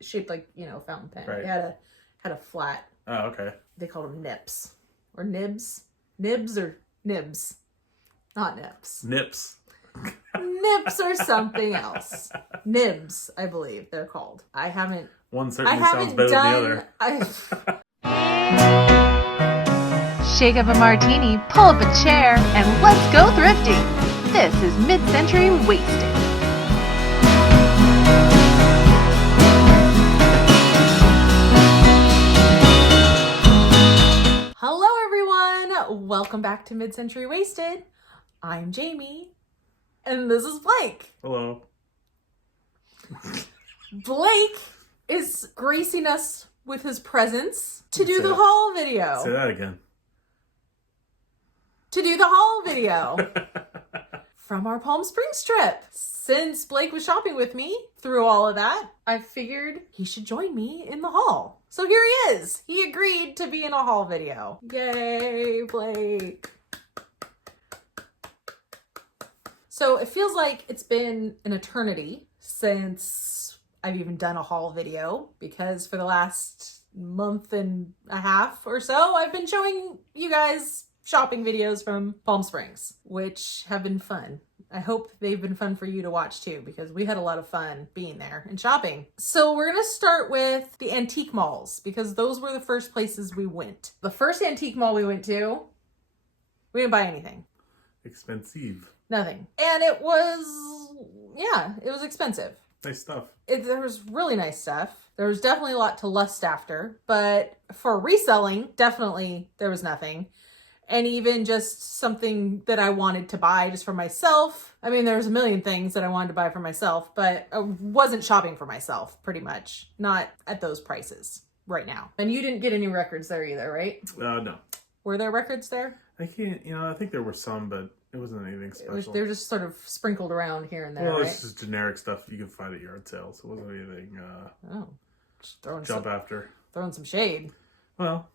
shaped like, fountain pen. Right. It had a flat. Oh, okay. They called them nips. Or nibs. Nibs or nibs. Not nips. Nips. Nips or something else. Nibs, I believe they're called. I haven't... One certainly sounds better than the other. Shake up a martini, pull up a chair, and let's go thrifting. This is Mid-Century Wasted. Hello everyone! Welcome back to Mid-Century Wasted. I'm Jamie, and this is Blake. Hello. Blake is gracing us with his presence to do the haul video. Say that again. To do the haul video from our Palm Springs trip. Since Blake was shopping with me through all of that, I figured he should join me in the haul. So here he is. He agreed to be in a haul video. Yay, Blake. So it feels like it's been an eternity since I've even done a haul video, because for the last month and a half or so, I've been showing you guys shopping videos from Palm Springs, which have been fun. I hope they've been fun for you to watch too, because we had a lot of fun being there and shopping. So we're gonna start with the antique malls, because those were the first places we went. The first antique mall we went to, we didn't buy anything. Expensive. Nothing. And it was expensive. Nice stuff. There was really nice stuff. There was definitely a lot to lust after, but for reselling, definitely there was nothing. And even just something that I wanted to buy just for myself. I mean, there's a million things that I wanted to buy for myself, but I wasn't shopping for myself, pretty much. Not at those prices right now. And you didn't get any records there either, right? No. Were there records there? I think there were some, but it wasn't anything special. They were just sort of sprinkled around here and there, well, right? It's just generic stuff you can find at yard sales. It wasn't anything just after. Throwing some shade. Well,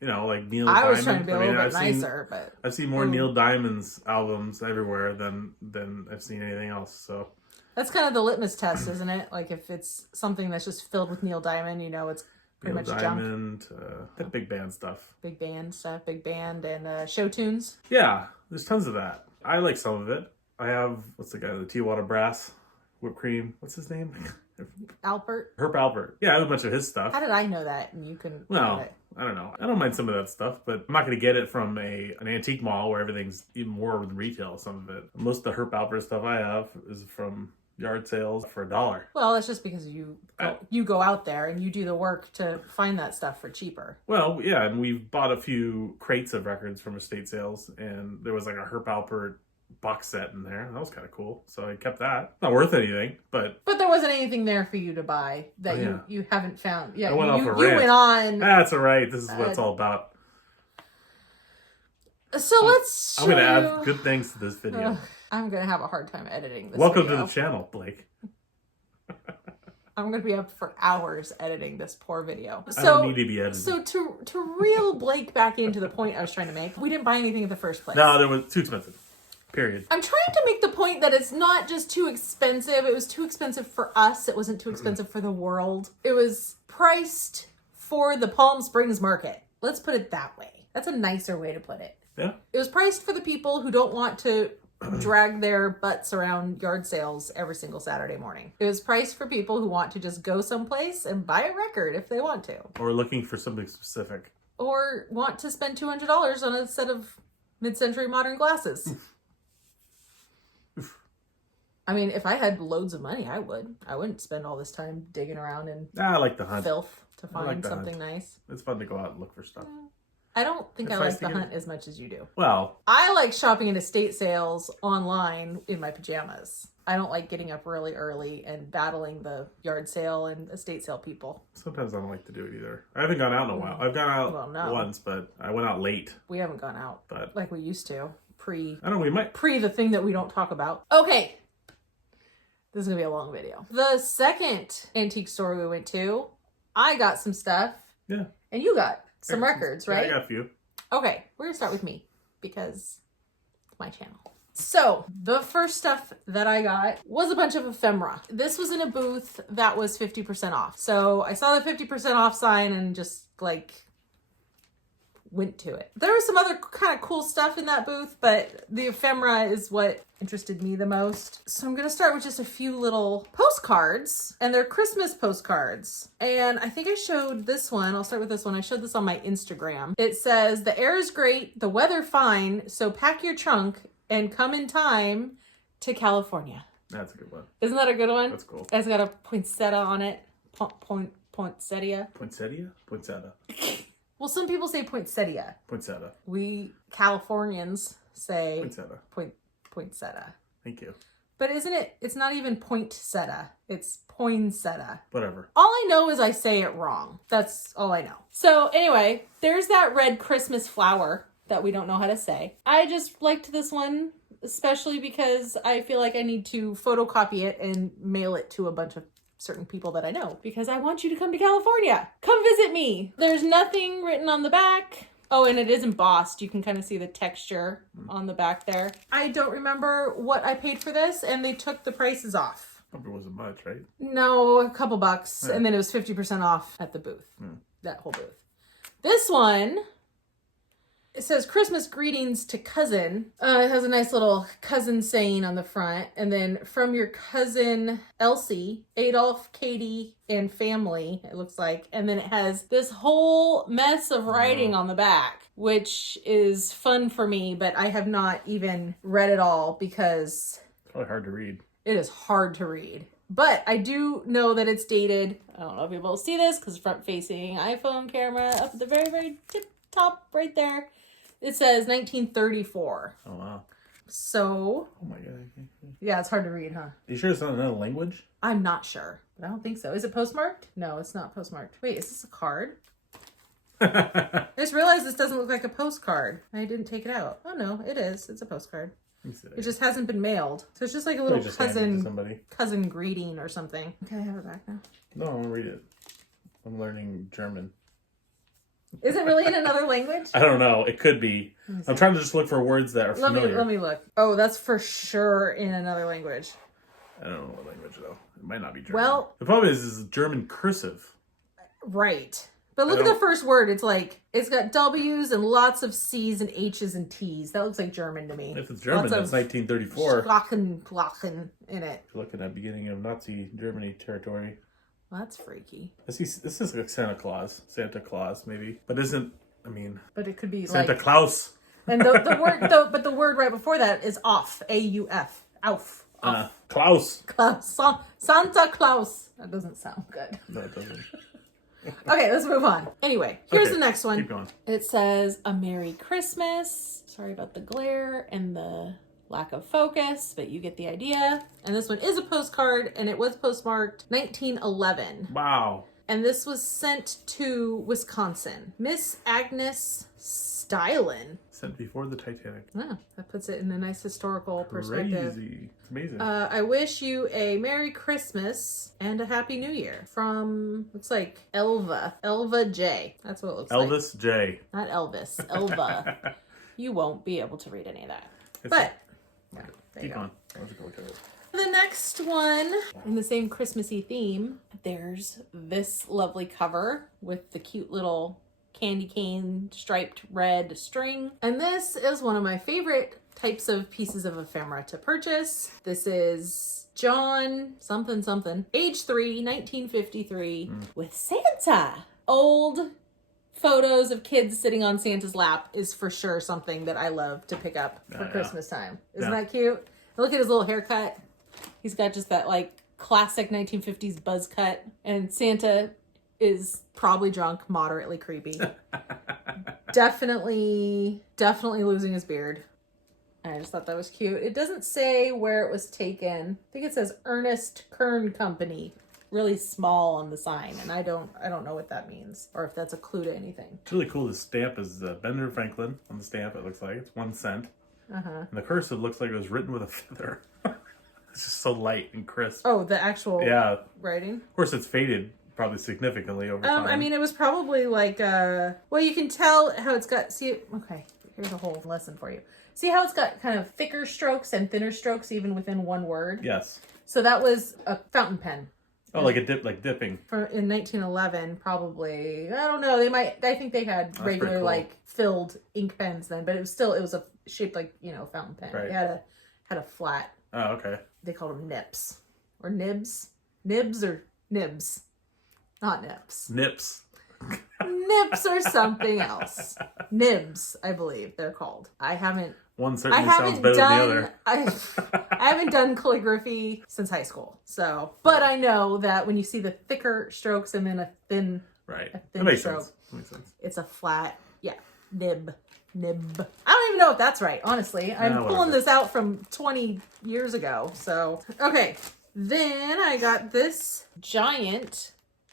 like Neil I Diamond. was trying to be a little bit nicer, but I've seen more Neil Diamond's albums everywhere than I've seen anything else. So that's kind of the litmus test, isn't it? Like if it's something that's just filled with Neil Diamond, it's pretty much Diamond, junk. Big band stuff. Big band stuff, big band, and show tunes. Yeah, there's tons of that. I like some of it. I have, what's the guy, the Tea-Water Brass, whipped cream. What's his name? Alpert. Herb Alpert. Yeah, I have a bunch of his stuff. How did I know that? And you couldn't. Well, I don't know. I don't mind some of that stuff, but I'm not going to get it from an antique mall where everything's even more than retail. Some of it. Most of the Herb Alpert stuff I have is from yard sales for $1. Well, that's just because you go out there and you do the work to find that stuff for cheaper. Well, yeah, and we've bought a few crates of records from estate sales, and there was like a Herb Alpert box set in there. That was kind of cool, so I kept that. Not worth anything, but there wasn't anything there for you to buy that you haven't found. Yeah, I went off a you rant. went on. That's all right. This is what it's all about. So let's. I'm going to add good things to this video. I'm going to have a hard time editing this Welcome video. to the channel, Blake. I'm going to be up for hours editing this poor video. I don't need to be edited. So to reel Blake back into the point I was trying to make, we didn't buy anything in the first place. No, it was too expensive. Period. I'm trying to make the point that it's not just too expensive. It was too expensive for us. It wasn't too expensive for the world. It was priced for the Palm Springs market. Let's put it that way. That's a nicer way to put it. Yeah. It was priced for the people who don't want to drag their butts around yard sales every single Saturday morning. It was priced for people who want to just go someplace and buy a record if they want to. Or looking for something specific. Or want to spend $200 on a set of mid-century modern glasses. I mean, if I had loads of money, I would. I wouldn't spend all this time digging around in I like the hunt. Filth to find something nice. It's fun to go out and look for stuff. I don't think I like the hunt as much as you do. Well, I like shopping at estate sales online in my pajamas. I don't like getting up really early and battling the yard sale and estate sale people. Sometimes I don't like to do it either. I haven't gone out in a while. I've gone out once, but I went out late. We haven't gone out like we used to. Pre the thing that we don't talk about. Okay. This is going to be a long video. The second antique store we went to, I got some stuff. Yeah. And you got some records, right? I got a few. Okay. We're going to start with me because it's my channel. So the first stuff that I got was a bunch of ephemera. This was in a booth that was 50% off. So I saw the 50% off sign and just like went to it. There was some other kind of cool stuff in that booth, but the ephemera is what interested me the most. So I'm going to start with just a few little postcards, and they're Christmas postcards. And I think I showed this one. I'll start with this one. I showed this on my Instagram. It says, "The air is great, the weather fine, so pack your trunk and come in time to California." That's a good one. Isn't that a good one? That's cool. It's got a poinsettia on it. Poinsettia. Poinsettia? Poinsettia. Well, some people say poinsettia. Poinsettia. We Californians say Poinsettia. Poinsettia. Thank you. But isn't it? It's not even poinsettia. It's poinsettia. Whatever. All I know is I say it wrong. That's all I know. So anyway, there's that red Christmas flower that we don't know how to say. I just liked this one, especially because I feel like I need to photocopy it and mail it to a bunch of certain people that I know, because I want you to come to California. Come visit me. There's nothing written on the back. Oh, and it is embossed. You can kind of see the texture on the back there. I don't remember what I paid for this, and they took the prices off. Probably wasn't much, right? No, a couple bucks. Yeah. And then it was 50% off at the booth. That whole booth. This one, it says Christmas greetings to cousin. It has a nice little cousin saying on the front. And then from your cousin Elsie, Adolph, Katie, and family, it looks like. And then it has this whole mess of writing on the back, which is fun for me, but I have not even read it all because It's probably hard to read. it is hard to read. But I do know that it's dated. I don't know if you'll be able to see this because front facing iPhone camera up at the very, very tip top right there. It says 1934. Oh, wow. So, Oh, my God. yeah, it's hard to read, huh? Are you sure it's not another language? I'm not sure, but I don't think so. Is it postmarked? No, it's not postmarked. Wait, is this a card? I just realized this doesn't look like a postcard. I didn't take it out. Oh, no, it is. It's a postcard. It just hasn't been mailed. So it's just like a little just handed it to somebody. cousin greeting or something. Okay, I have it back now. No, I want to read it. I'm learning German. Is it really in another language? I don't know. It could be. I'm trying to just look for words that are familiar. Let me look. Oh, that's for sure in another language. I don't know what language, though. It might not be German. Well, the problem is German cursive. Right. But look at the first word. It's like, it's got W's and lots of C's and H's and T's. That looks like German to me. If it's German, that's 1934. Glocken in it. You're looking at beginning of Nazi Germany territory. Well, that's freaky. This is like Santa Claus, maybe. But isn't, I mean... But it could be Santa like... Claus. And the word, but the word right before that is off. A-U-F. Auf. Klaus. Santa Claus. That doesn't sound good. No, it doesn't. Okay, let's move on. Anyway, here's the next one. Keep going. It says, "A Merry Christmas." Sorry about the glare and the lack of focus, but you get the idea. And this one is a postcard, and it was postmarked 1911. Wow. And this was sent to Wisconsin. Miss Agnes Stylin. Sent before the Titanic. Yeah, that puts it in a nice historical perspective. Crazy. It's amazing. I wish you a Merry Christmas and a Happy New Year. From, looks like Elva. Elva J. That's what it looks like. Elvis J. Not Elvis. Elva. You won't be able to read any of that. It's But, yeah, there you keep go. on. I'll just go look at it. The next one, in the same Christmassy theme, there's this lovely cover with the cute little candy cane striped red string. And this is one of my favorite types of pieces of ephemera to purchase. This is John something something, age 3, 1953, with Santa. Old photos of kids sitting on Santa's lap is for sure something that I love to pick up for Christmas time. Isn't that cute? And look at his little haircut. He's got just that like classic 1950s buzz cut, and Santa is probably drunk, moderately creepy. definitely losing his beard. I just thought that was cute. It doesn't say where it was taken. I think it says Ernest Kern Company, really small on the sign, and I don't know what that means or if that's a clue to anything. It's really cool. The stamp is Benjamin Franklin on the stamp. It looks like it's 1 cent. And the cursive looks like it was written with a feather. It's just so light and crisp. Oh, the actual writing. Of course, it's faded probably significantly over time. I mean, it was probably like well, you can tell how it's got. See, okay, Here's a whole lesson for you. See how it's got kind of thicker strokes and thinner strokes even within one word? Yes. So that was a fountain pen. Oh, like dipping. In 1911, probably. I don't know. I think they had regular, cool. like, filled ink pens then, but it was a shaped like, fountain pen. Right. It had a flat. Oh, okay. They called them nips. Or nibs. Nibs or nibs. Not nips. Nips. Nips or something else. Nibs, I believe they're called. One certainly sounds better than the other. I haven't done calligraphy since high school, but I know that when you see the thicker strokes and then a thin That makes stroke, sense. That makes sense. it's a flat, nib. I don't even know if that's right, honestly. I'm pulling this out from 20 years ago, so. Okay, then I got this giant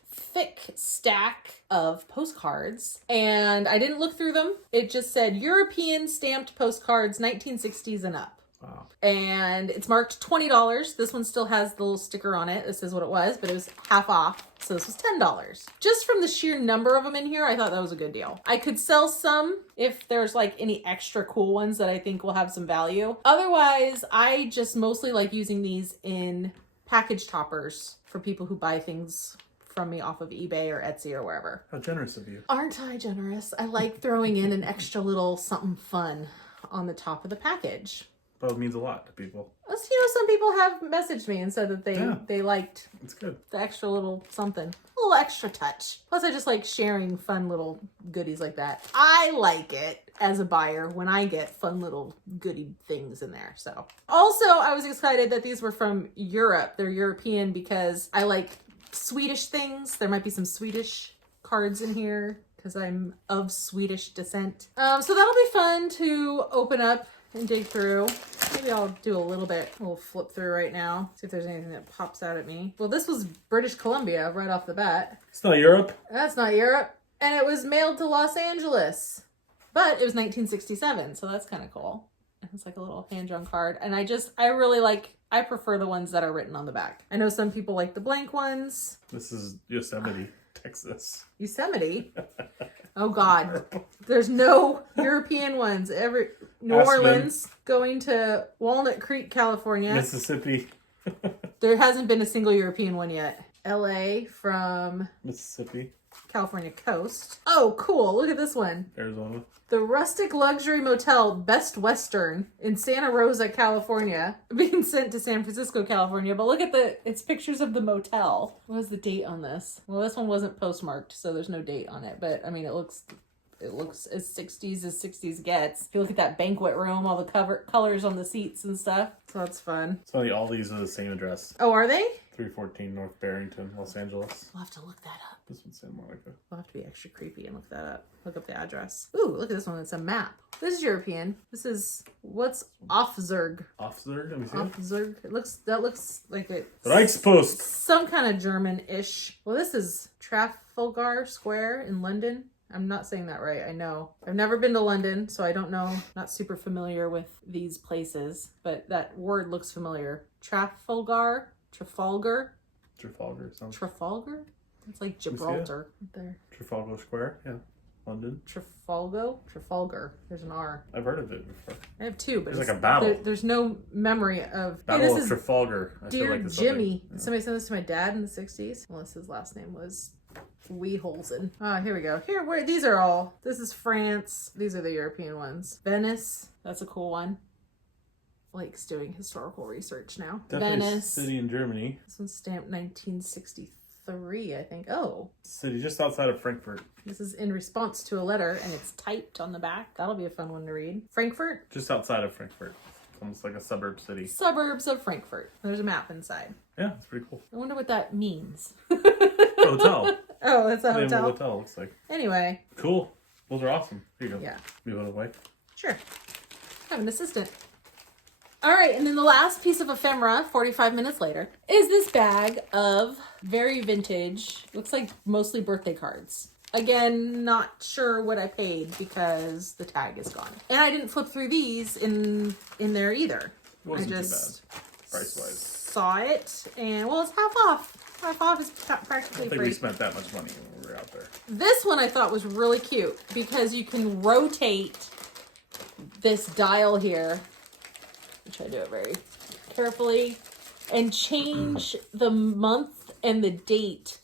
thick stack of postcards, and I didn't look through them. It just said European stamped postcards 1960s and up. Wow. And it's marked $20. This one still has the little sticker on it. This is what it was, but it was half off. So this was $10. Just from the sheer number of them in here, I thought that was a good deal. I could sell some if there's like any extra cool ones that I think will have some value. Otherwise, I just mostly like using these in package toppers for people who buy things from me off of eBay or Etsy or wherever. How generous of you. Aren't I generous? I like throwing in an extra little something fun on the top of the package. That means a lot to people. Some people have messaged me and said that they liked It's good. the extra little something. A little extra touch. Plus, I just like sharing fun little goodies like that. I like it as a buyer when I get fun little goodie things in there. So, also, I was excited that these were from Europe. They're European because I like Swedish things. There might be some Swedish cards in here because I'm of Swedish descent. So that'll be fun to open up and dig through. Maybe I'll do a little flip through right now. See if there's anything that pops out at me. Well, this was British Columbia right off the bat. It's not Europe. That's not Europe. And it was mailed to Los Angeles. But it was 1967, so that's kind of cool. It's like a little hand-drawn card. And I prefer the ones that are written on the back. I know some people like the blank ones. This is Yosemite, Texas. Yosemite? Oh, God. There's no European ones. New Orleans, going to Walnut Creek, California. Mississippi. There hasn't been a single European one yet. LA from Mississippi. California coast. Oh, cool. Look at this one. Arizona. The Rustic Luxury Motel Best Western in Santa Rosa, California, being sent to San Francisco, California. But look at it's pictures of the motel. What was the date on this? Well, this one wasn't postmarked, so there's no date on it. But I mean, it looks as 60s as 60s gets. If you look at that banquet room, all the colors on the seats and stuff. So that's fun. It's funny, all these are the same address. Oh, are they? 314 North Barrington, Los Angeles. We'll have to look that up. This one's Santa Monica. We'll have to be extra creepy and look that up. Look up the address. Ooh, look at this one. It's a map. This is European. This is, what's Aufzug? Aufzug? Let me see. Aufzug. That looks like it's Reichspost. some kind of German-ish. Well, this is Trafalgar Square in London. I'm not saying that right, I know. I've never been to London, so I don't know. Not super familiar with these places, but that word looks familiar. Trafalgar? Trafalgar? Trafalgar? It's like Gibraltar right there. Trafalgar Square, yeah. London. Trafalgar. There's an R. I've heard of it before. I have two, but it's like a battle. There's no memory of... Battle of Trafalgar. Dear Jimmy. Did somebody send this to my dad in the 60s? Unless his last name was Weeholzen. Ah, here we go. These are all. This is France. These are the European ones. Venice. That's a cool one. Blake's doing historical research now. Definitely Venice. A city in Germany. This one's stamped 1963, I think. Oh. City just outside of Frankfurt. This is in response to a letter, and it's typed on the back. That'll be a fun one to read. Frankfurt? Just outside of Frankfurt. Almost like a suburb city. Suburbs of Frankfurt. There's a map inside. Yeah, it's pretty cool. I wonder what that means. Hotel. Oh, that's a hotel. hotel. Hotel looks like. Anyway. Cool. Those are awesome. Here you go. Yeah. You want to wipe? Sure. I have an assistant. All right, and then the last piece of ephemera, 45 minutes later, is this bag of very vintage, looks like mostly birthday cards. Again, not sure what I paid because the tag is gone. And I didn't flip through these in there either. It wasn't I just too bad, price-wise. Saw it, and well, it's half off. Half off is practically free. I don't think we spent that much money when we were out there. This one I thought was really cute because you can rotate this dial here, I'm trying to do it very carefully, and change the month and the date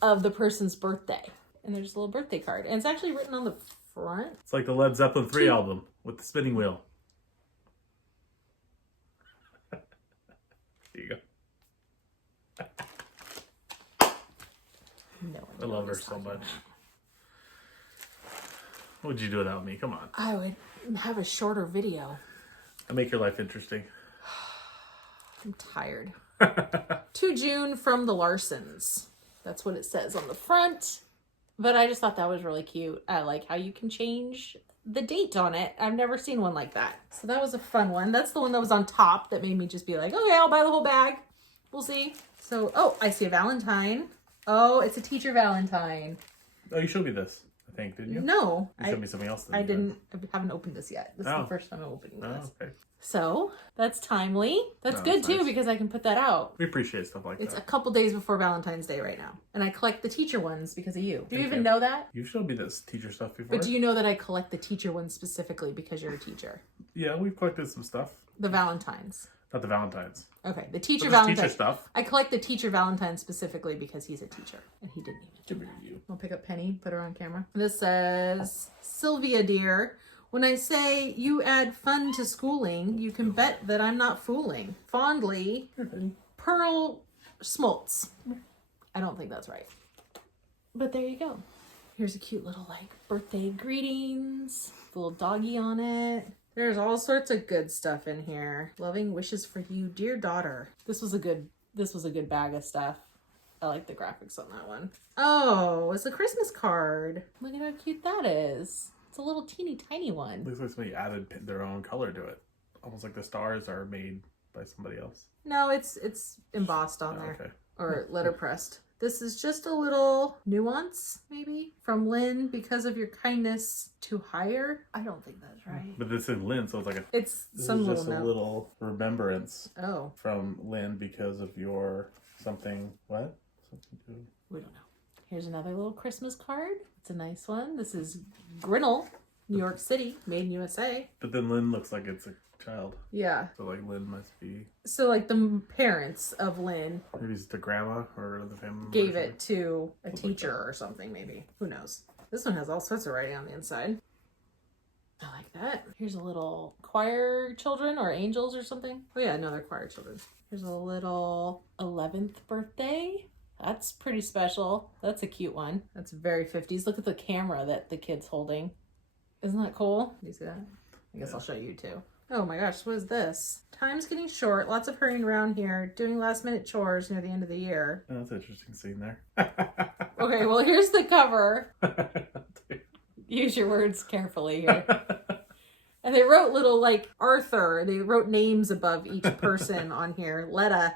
of the person's birthday. And there's a little birthday card. And it's actually written on the front. It's like the Led Zeppelin 3 album with the spinning wheel. There you go. No, I love her so much. What would you do without me? Come on. I would have a shorter video. I make your life interesting. I'm tired. To June from the Larsons. That's what it says on the front. But I just thought that was really cute. I like how you can change the date on it. I've never seen one like that. So that was a fun one. That's the one that was on top that made me just be like, okay, I'll buy the whole bag. We'll see. So, oh, I see a Valentine. Oh, it's a teacher Valentine. Oh, you showed me this, I think, didn't you? No. You showed me something else. I haven't opened this yet. This is the first time I'm opening this. Oh, okay. So that's timely. That's good too, nice. because I can put that out. We appreciate stuff like It's that. a couple days before Valentine's Day right now. And I collect the teacher ones because of you. Do you even know that? You've showed me this teacher stuff before. But do you know that I collect the teacher ones specifically because you're a teacher? Yeah, we've collected some stuff. The Valentines. Not the Valentines. Okay, the teacher But Valentine. teacher stuff. I collect the teacher Valentine specifically because he's a teacher. And he didn't even Good for you. I'll pick up Penny, put her on camera. This says, Sylvia dear, when I say you add fun to schooling, you can bet that I'm not fooling. Fondly, Pearl Smoltz. I don't think that's right. But there you go. Here's a cute little like birthday greetings, little doggy on it. There's all sorts of good stuff in here. Loving wishes for you, dear daughter. This was a good bag of stuff. I like the graphics on that one. Oh, it's a Christmas card. Look at how cute that is. It's a little teeny tiny one. Looks like somebody added their own color to it. Almost like the stars are made by somebody else. No, it's embossed on there. Okay. Or letterpressed. This is just a little nuance, maybe, from Lynn, because of your kindness to hire. I don't think that's right. But this is Lynn, so it's like It's this some is little just note. a little remembrance Oh, from Lynn because of your something. What? Something to. we don't know. Here's another little Christmas card. It's a nice one. This is Grinnell, New York City, made in USA. But then Lynn looks like it's a child. Yeah. So like Lynn must be. So like the parents of Lynn Maybe it's the grandma or the family. gave it to a teacher or something, maybe. Who knows? This one has all sorts of writing on the inside. I like that. Here's a little choir children or angels or something. Oh yeah, no, they're choir children. Here's a little 11th birthday. That's pretty special. That's a cute one. That's very 50s. Look at the camera that the kid's holding. Isn't that cool? Do you see that? I guess I'll show you too. Oh my gosh, what is this? Time's getting short. Lots of hurrying around here. Doing last minute chores near the end of the year. Oh, that's an interesting scene there. Okay, well here's the cover. Use your words carefully here. And they wrote little like Arthur. They wrote names above each person on here. Letta.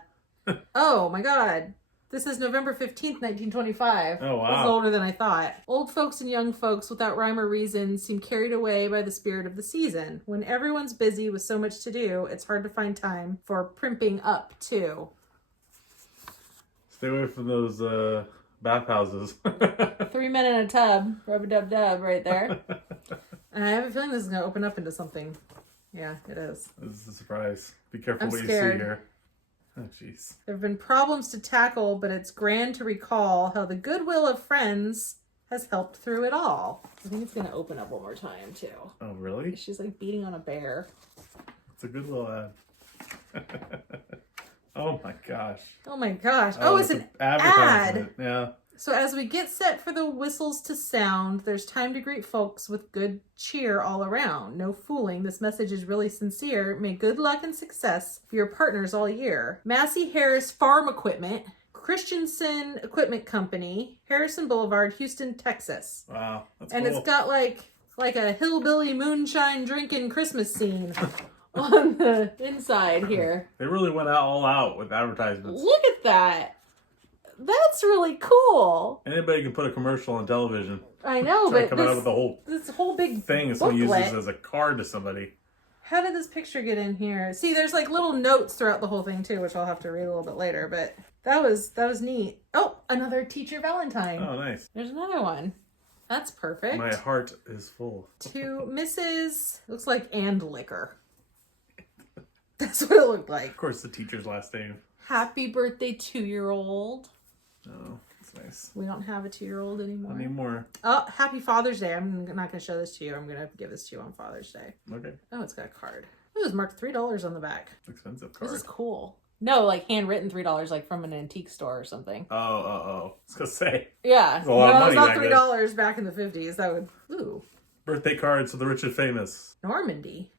Oh my god. This is November 15th, 1925. Oh, wow. This is older than I thought. Old folks and young folks without rhyme or reason seem carried away by the spirit of the season. When everyone's busy with so much to do, it's hard to find time for primping up too. Stay away from those bathhouses. 3 men in a tub. Rub-a-dub-dub right there. And I have a feeling this is going to open up into something. Yeah, it is. This is a surprise. Be careful I'm what scared. you see here. Oh, jeez. There have been problems to tackle, but it's grand to recall how the goodwill of friends has helped through it all. I think it's going to open up one more time, too. Oh, really? She's like beating on a bear. It's a good little ad. Oh, my gosh. Oh my gosh. Oh, it's an ad. advertisement. Yeah. So as we get set for the whistles to sound, there's time to greet folks with good cheer all around. No fooling, this message is really sincere. May good luck and success be your partners all year. Massey Harris Farm Equipment, Christensen Equipment Company, Harrison Boulevard, Houston, Texas. Wow. That's And cool. it's got like a hillbilly moonshine drinking Christmas scene on the inside here. They really went all out with advertisements. Look at that. That's really cool. Anybody can put a commercial on television. I know, Try but coming out with the whole this whole big thing if someone booklet. uses it as a card to somebody. How did this picture get in here? See, there's like little notes throughout the whole thing too, which I'll have to read a little bit later, but that was neat. Oh, another teacher Valentine. Oh, nice. There's another one. That's perfect. My heart is full. To Mrs. Looks like and liquor. That's what it looked like. Of course, the teacher's last name. Happy birthday, 2-year-old. Oh, that's nice. We don't have a 2-year-old anymore. Not anymore. Oh, happy Father's Day. I'm not going to show this to you. I'm going to give this to you on Father's Day. Okay. Oh, it's got a card. It was marked $3 on the back. Expensive card. This is cool. No, like handwritten $3, like from an antique store or something. Oh. I was going to say. Yeah. It's a lot of money it's not back then. $3 back in the 50s. That would, ooh. Birthday cards for the rich and famous. Normandy.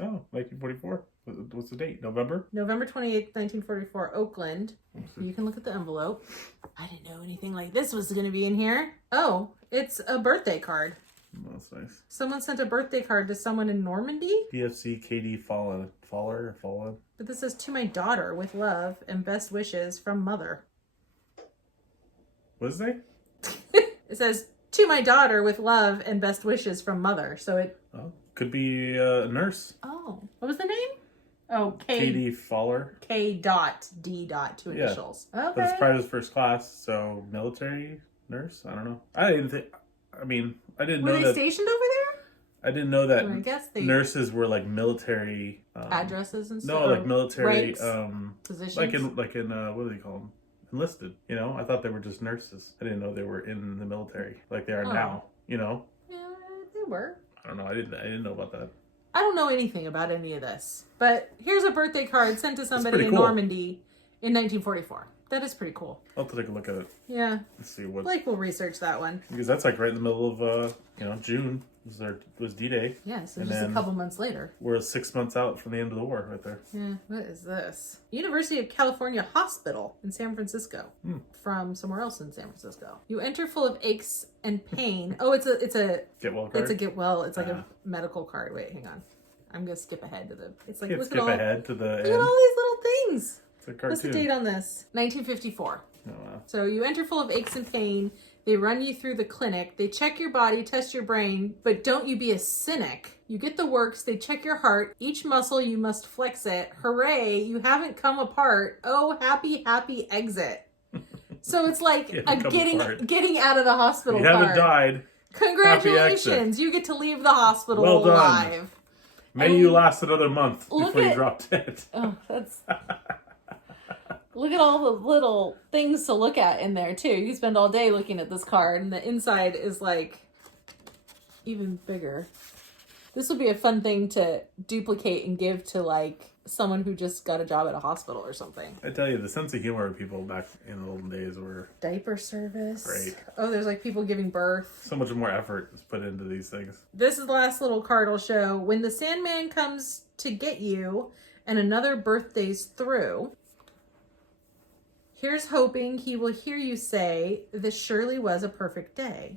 Oh, 1944. What's the date? November? November 28th, 1944, Oakland. You can look at the envelope. I didn't know anything like this was going to be in here. Oh, it's a birthday card. Oh, that's nice. Someone sent a birthday card to someone in Normandy. PFC KD Fallen. But this says, to my daughter, with love and best wishes from mother. What does it say? It says, to my daughter, with love and best wishes from mother. So it... Oh, could be a nurse. Oh, what was the name? Oh, KD Faller. K.D. Two initials. Okay. But it's private first class, so military nurse? I don't know. I didn't Were know they that. stationed over there? I didn't know that Well, I guess they... nurses were like military. Addresses and stuff? No, like military. Ranks? Positions? Like in what do they call them? Enlisted. You know, I thought they were just nurses. I didn't know they were in the military like they are now. You know. Yeah, they were. I don't know. I didn't know about that. I don't know anything about any of this, but here's a birthday card sent to somebody pretty in cool. Normandy in 1944. That is pretty cool. I'll have to take a look at it. Yeah. Let's see what. Like, we'll research that one. Because that's like right in the middle of June was D-Day. Yeah, so And just a then- couple months later. We're 6 months out from the end of the war, right there. Yeah, what is this? University of California Hospital in San Francisco. From somewhere else in San Francisco. You enter full of aches and pain. Oh, it's a Get well card. it's like a medical card. Wait, hang on. I'm gonna skip ahead to the. It's like Can't look skip ahead to the Look end. at all these little things. It's a cartoon. What's the date on this? 1954. Oh, wow. So you enter full of aches and pain. They run you through the clinic. They check your body, test your brain, but don't you be a cynic. You get the works. They check your heart. Each muscle, you must flex it. Hooray, you haven't come apart. Oh, happy, happy exit. So it's like You a haven't come apart. getting out of the hospital You haven't card. died. Congratulations. You get to leave the hospital Well done. alive. May you last another month Look before you at- drop dead. Oh, that's... Look at all the little things to look at in there, too. You can spend all day looking at this card, and the inside is, like, even bigger. This would be a fun thing to duplicate and give to, like, someone who just got a job at a hospital or something. I tell you, the sense of humor of people back in the olden days were Diaper service. Great. Oh, there's, like, people giving birth. so much more effort is put into these things. This is the last little card I'll show. When the Sandman comes to get you and another birthday's through, here's hoping he will hear you say, this surely was a perfect day.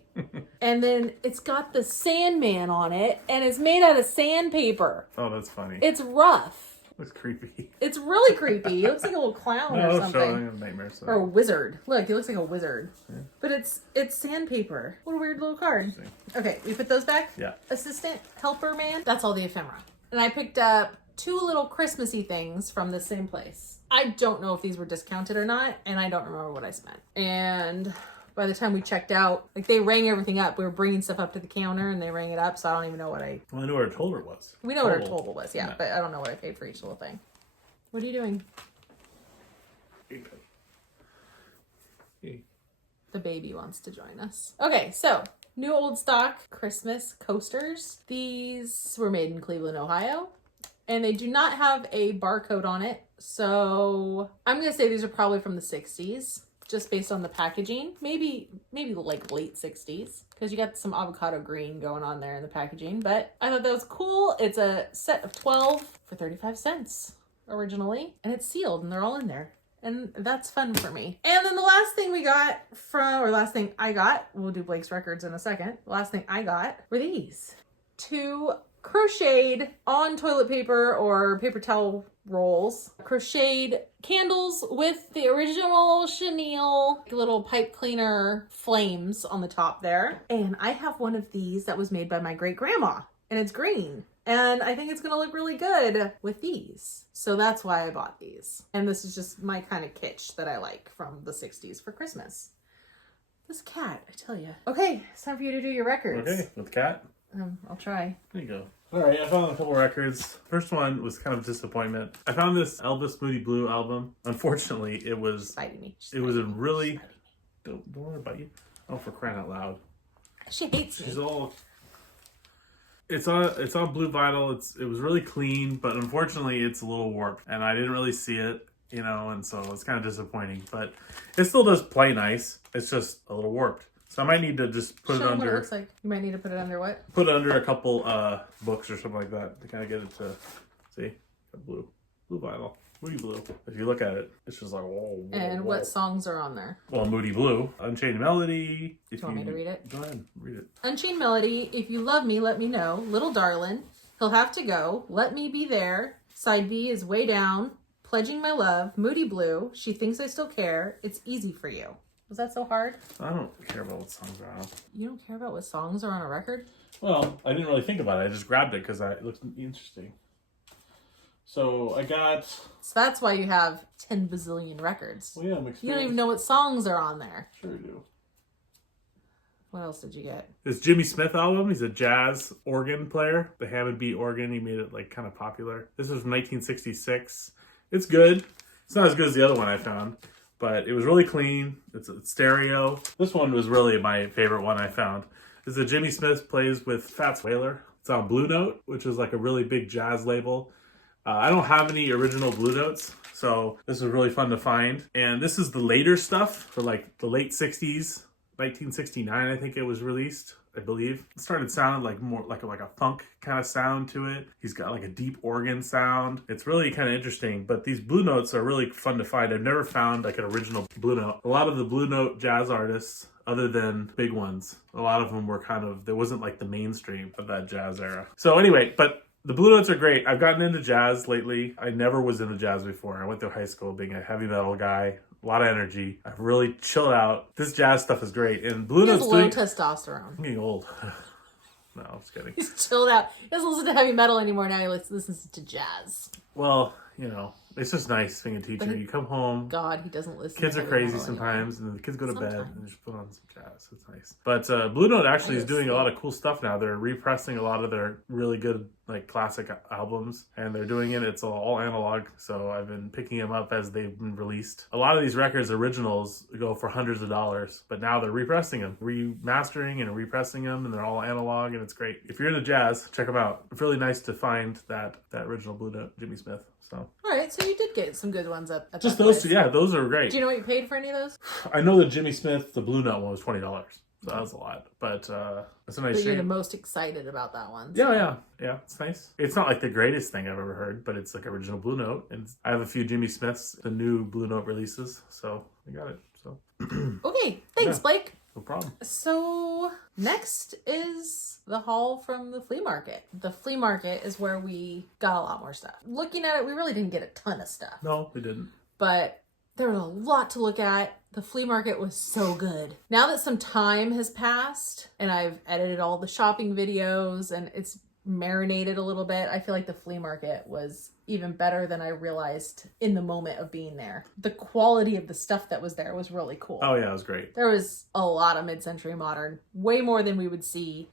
And then it's got the Sandman on it, and it's made out of sandpaper. Oh, that's funny. It's rough. It's creepy. It's really creepy. He looks like a little clown or No, something. showing a nightmare. So. Or a wizard. Look, he looks like a wizard. Yeah. But it's sandpaper. What a weird little card. Interesting. Okay, we put those back? Yeah. Assistant, helper man. That's all the ephemera. And I picked up 2 little Christmassy things from the same place. I don't know if these were discounted or not, and I don't remember what I spent. And by the time we checked out, like, they rang everything up. We were bringing stuff up to the counter, and they rang it up, so I don't even know what I... Well, I knew what our total was. We know what our total was, yeah, but I don't know what I paid for each little thing. What are you doing? The baby wants to join us. Okay, so new old stock Christmas coasters. These were made in Cleveland, Ohio, and they do not have a barcode on it. So I'm gonna say these are probably from the 60s, just based on the packaging. Maybe like late 60s, because you got some avocado green going on there in the packaging. But I thought that was cool. It's a set of 12 for 35 cents originally, and it's sealed, and they're all in there. And that's fun for me. And then the last thing last thing I got, we'll do Blake's records in a second. The last thing I got were these 2 crocheted on toilet paper or paper towel rolls, crocheted candles with the original chenille little pipe cleaner flames on the top there. And I have one of these that was made by my great grandma, and it's green. And I think it's going to look really good with these. So that's why I bought these. And this is just my kind of kitsch that I like from the 60s for Christmas. This cat, I tell you. Okay, it's time for you to do your records. Okay, with the cat. I'll try. There you go. All right, I found a couple records. First one was kind of a disappointment. I found this Elvis Moody Blue album. Unfortunately, it was Biting me. it was a really don't worry about you. Oh, for crying out loud! She hates She's me. all. It's on blue vinyl. It was really clean, but unfortunately, it's a little warped, and I didn't really see it. You know, and so it's kind of disappointing. But it still does play nice. It's just a little warped. So I might need to just put Show it them under. what it looks like. You might need to put it under what? Put it under a couple books or something like that to kind of get it to see blue vinyl, Moody Blue. If you look at it, it's just like whoa. And what songs are on there? Well, Moody Blue, Unchained Melody. Do you want me to read it? Go ahead, read it. Unchained Melody. If you love me, let me know. Little Darlin'. He'll have to go. Let me be there. Side B is way down. Pledging my love. Moody Blue. She thinks I still care. It's easy for you. Was that so hard? I don't care about what songs are on. You don't care about what songs are on a record? Well, I didn't really think about it. I just grabbed it because it looked interesting. So I got. So that's why you have 10 bazillion records. Well, yeah, I'm You don't even know what songs are on there. Sure do. What else did you get? This Jimmy Smith album. He's a jazz organ player. The Hammond B organ. He made it like kind of popular. This was from 1966. It's good. It's not as good as the other one I found, but it was really clean. It's stereo. This one was really my favorite one I found. This is a Jimmy Smith plays with Fats Waller. It's on Blue Note, which is like a really big jazz label. I don't have any original Blue Notes, so this was really fun to find. And this is the later stuff for like the late 60s. 1969, I think it was released, I believe. It started sounding like more like a funk kind of sound to it. He's got like a deep organ sound. It's really kind of interesting, but these Blue Notes are really fun to find. I've never found like an original Blue Note. A lot of the Blue Note jazz artists, other than big ones, a lot of them were there wasn't like the mainstream of that jazz era. So anyway, but the Blue Notes are great. I've gotten into jazz lately. I never was into jazz before. I went through high school being a heavy metal guy. A lot of energy. I've really chilled out. This jazz stuff is great. And Blue Note's low testosterone. I'm getting old. No, I'm just kidding. He's chilled out. He doesn't listen to heavy metal anymore. Now he listens to jazz. Well, you know, it's just nice being a teacher. You come home. God, he doesn't listen. Kids to are heavy crazy metal sometimes, anymore. and the kids go to bed Sometimes. and just put on some jazz. It's nice. But Blue Note actually is doing a lot of cool stuff now. They're repressing a lot of their really good like classic albums, and they're doing it. It's all analog, so I've been picking them up as they've been released. A lot of these records, originals, go for hundreds of dollars, but now they're repressing them, remastering and repressing them, and they're all analog, and it's great. If you're into jazz, check them out. It's really nice to find that original Blue Note, Jimmy Smith. So. All right, so you did get some good ones at Just that those place. two, yeah, those are great. Do you know what you paid for any of those? I know that Jimmy Smith, the Blue Note one, was $20. So that was a lot. But it's a nice But you're the shape. most excited about that one. Yeah, it's nice. It's not like the greatest thing I've ever heard, but it's like original Blue Note. And I have a few Jimmy Smiths, the new Blue Note releases, so I got it. So Okay, thanks, Yeah. Blake. no problem. So next is the haul from the flea market. The flea market is where we got a lot more stuff. Looking at it, we really didn't get a ton of stuff, No, we didn't. but there was a lot to look at. The flea market was so good. Now that some time has passed and I've edited all the shopping videos and it's marinated a little bit, I feel like the flea market was even better than I realized in the moment of being there. The quality of the stuff that was there was really cool. Oh, yeah, it was great. There was a lot of mid-century modern, way more than we would see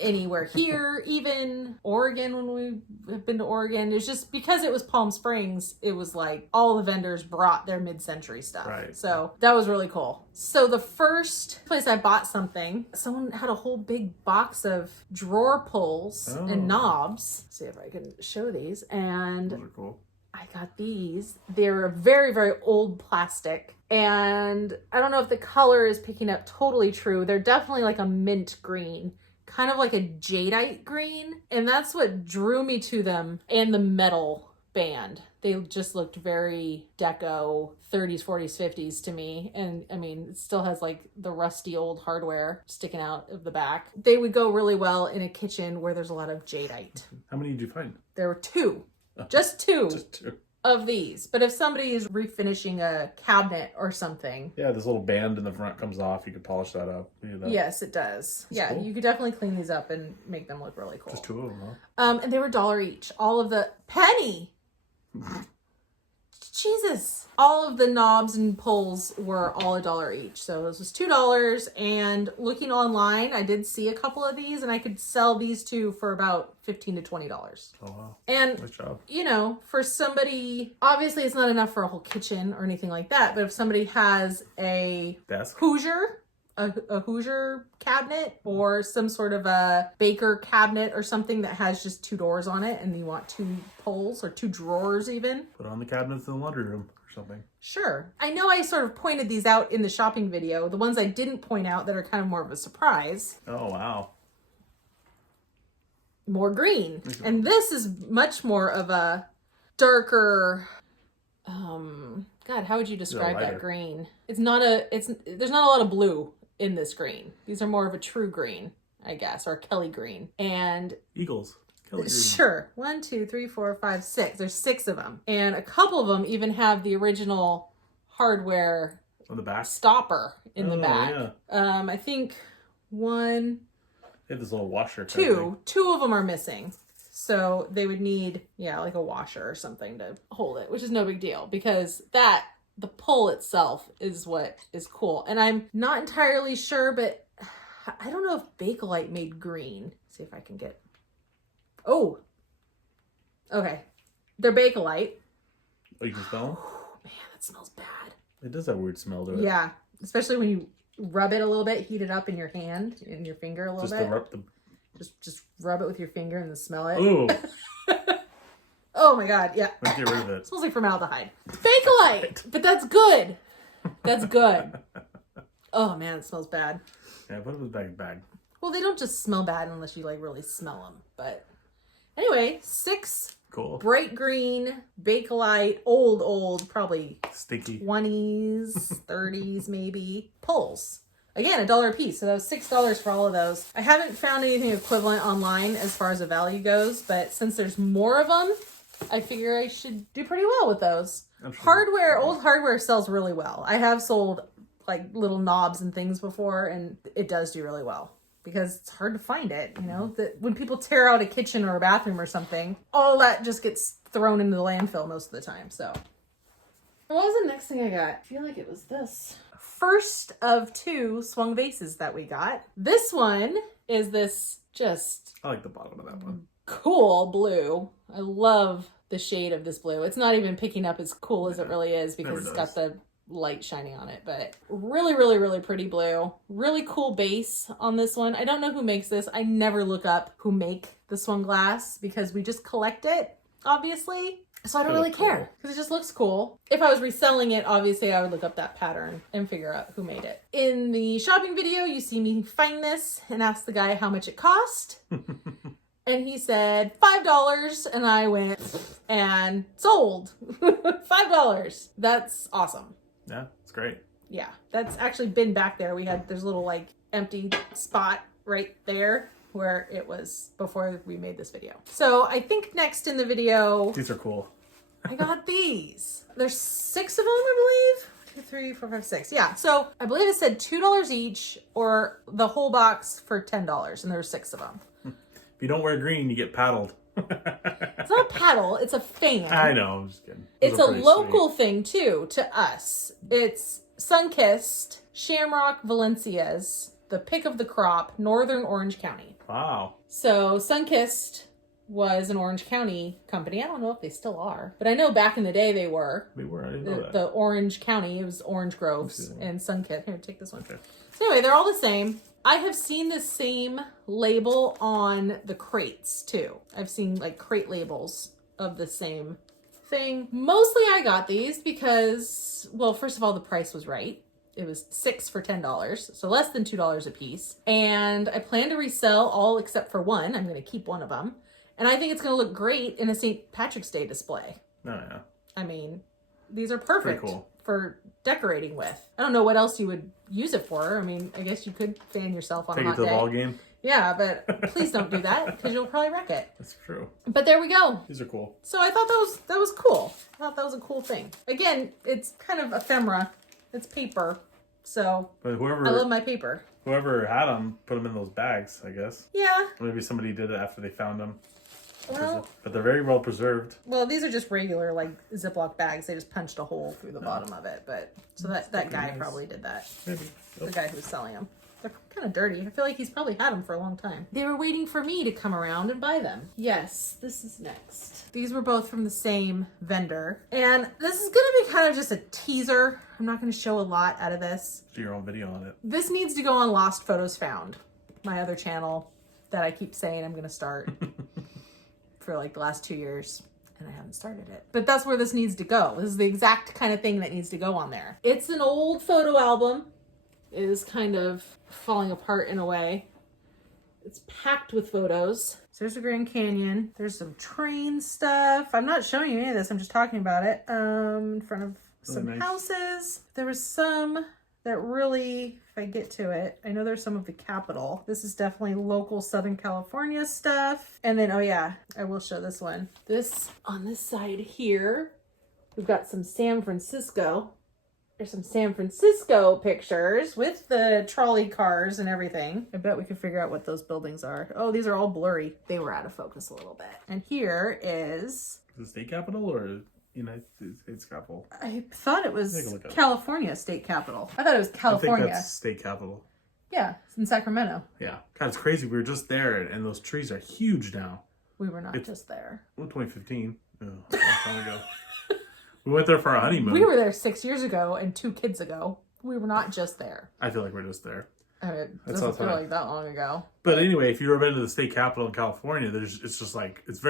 anywhere here, even Oregon when we have been to Oregon. It's just because it was Palm Springs, it was like all the vendors brought their mid-century stuff. Right. So that was really cool. So the first place I bought something, someone had a whole big box of drawer pulls and knobs. Let's see if I can show these. And Those are cool. I got these. They're very, very old plastic. And I don't know if the color is picking up totally true. They're definitely like a mint green, kind of like a jadeite green. And that's what drew me to them, and the metal band. They just looked very deco 30s, 40s, 50s to me. And I mean, it still has like the rusty old hardware sticking out of the back. They would go really well in a kitchen where there's a lot of jadeite. How many did you find? There were two. Just two Just two. of these. But if somebody is refinishing a cabinet or something. Yeah, this little band in the front comes off. You could polish that up. Yes, it does. That's yeah, cool. you could definitely clean these up and make them look really cool. Just two of them, huh? And they were $1 each. All of the penny. Jesus. All of the knobs and pulls were all $1 each. So this was $2. And looking online, I did see a couple of these and I could sell these two for about $15 to $20. Oh, wow. And, Nice job. you know, for somebody, obviously it's not enough for a whole kitchen or anything like that. But if somebody has a Desk. Hoosier, a Hoosier cabinet or some sort of a baker cabinet or something that has just 2 doors on it and you want 2 pulls or 2 drawers even. Put on the cabinets in the laundry room or something. Sure. I know I sort of pointed these out in the shopping video. The ones I didn't point out that are kind of more of a surprise. Oh, wow. More green. And this is much more of a darker, God, how would you describe that green? There's not a lot of blue in this green. These are more of a true green, I guess, or Kelly green. And Eagles. Kelly green. sure. 1, 2, 3, 4, 5, 6. There's 6 of them. And a couple of them even have the original hardware on the back stopper in the back. Yeah. I think 1, They have this little washer. 2 of them are missing. So they would need, like a washer or something to hold it, which is no big deal because the pull itself is what is cool. And I'm not entirely sure, but I don't know if Bakelite made green. Let's see if I can get, oh, okay. They're Bakelite. Oh, you can smell them? Oh, man, that smells bad. It does have a weird smell to it. Yeah, especially when you rub it a little bit, heat it up in your hand, in your finger a little bit. Just rub it with your finger and then smell it. Ooh. Oh my God, yeah. Let's get rid of it. It smells like formaldehyde. Bakelite! But that's good. That's good. Oh man, it smells bad. Yeah, put them in the bag. Well, they don't just smell bad unless you really smell them. But anyway, 6 Cool. bright green, Bakelite, old, probably Stinky. 20s, 30s maybe, pulls. Again, $1 a piece. So that was $6 for all of those. I haven't found anything equivalent online as far as the value goes, but since there's more of them, I figure I should do pretty well with those. Sure. Old hardware sells really well. I have sold little knobs and things before, and it does do really well because it's hard to find it. You know, that when people tear out a kitchen or a bathroom or something, all that just gets thrown into the landfill most of the time. So what was the next thing I got? I feel like it was this. First of 2 swung vases that we got. This one is this just I like the bottom of that one. Cool blue. I love the shade of this blue. It's not even picking up as cool as it really is because it's got the light shining on it, but really, really, really pretty blue. Really cool base on this one. I don't know who makes this. I never look up who make the swung glass because we just collect it, obviously. So I don't really care because it just looks cool. If I was reselling it, obviously I would look up that pattern and figure out who made it. In the shopping video, you see me find this and ask the guy how much it cost. And he said $5 and I went and sold. $5. That's awesome. Yeah, it's great. Yeah, that's actually been back there. There's a little empty spot right there where it was before we made this video. So I think next in the video, these are cool. I got these. There's 6 of them, I believe. 2, 3, 4, 5, 6. Yeah. So I believe it said $2 each or the whole box for $10. And there's 6 of them. If you don't wear green, you get paddled. It's not a paddle. It's a fan. I know. I'm just kidding. It's a local thing too to us. It's sun-kissed Shamrock Valencias, the pick of the crop, Northern Orange County. Wow. So Sunkissed was an Orange County company. I don't know if they still are, but I know back in the day they were. They were. I didn't know that. The Orange County, it was Orange Groves and Sunkissed. Here, take this one. Okay. So anyway, they're all the same. I have seen the same label on the crates too. I've seen crate labels of the same thing. Mostly I got these because, well, first of all, the price was right. It was 6 for $10, so less than $2 a piece. And I plan to resell all except for one. I'm going to keep one of them. And I think it's going to look great in a St. Patrick's Day display. Oh, yeah. I mean, these are perfect cool. for decorating with. I don't know what else you would use it for. I mean, I guess you could fan yourself on a hot day. Take it to the ball game? Yeah, but please don't do that because you'll probably wreck it. That's true. But there we go. These are cool. So I thought that was cool. I thought that was a cool thing. Again, it's kind of ephemera. It's paper. So but I love my paper. Whoever had them, put them in those bags, I guess. Yeah. Or maybe somebody did it after they found them. Well, but they're very well preserved. well, these are just regular like Ziploc bags. They just punched a hole through the bottom of it. But so that guy nice. probably did that. Maybe. The guy who's selling them. They're kind of dirty. I feel like he's probably had them for a long time. They were waiting for me to come around and buy them. Yes, this is next. These were both from the same vendor. And this is going to be kind of just a teaser. I'm not going to show a lot out of this. Do your own video on it. This needs to go on Lost Photos Found, my other channel that I keep saying I'm going to start for like the last 2 years. And I haven't started it. But that's where this needs to go. This is the exact kind of thing that needs to go on there. It's an old photo album. It is kind of falling apart in a way. It's packed with photos. So there's the Grand Canyon. There's some train stuff. I'm not showing you any of this. I'm just talking about it. In front of some nice houses. There was some that really, if I get to it, I know there's some of the Capitol. This is definitely local Southern California stuff. And then, oh yeah, I will show this one. This, on this side here, we've got some San Francisco. There's some San Francisco pictures with the trolley cars and everything. I bet we could figure out what those buildings are. Oh, these are all blurry. They were out of focus a little bit. And here is... Is it state capital or United States capital? I thought it was Take a look at it. California state capital. I thought it was California. I think that's state capital. Yeah, it's in Sacramento. Yeah. God, it's crazy. We were just there and those trees are huge now. We were not just there. Well, 2015. Oh, a long time ago. We went there for our honeymoon. We were there 6 years ago and 2 kids ago. We were not just there. I feel like we're just there. I mean, it That's doesn't all feel time. like that long ago. But anyway, if you've ever been to the state capitol in California, it's just like, it's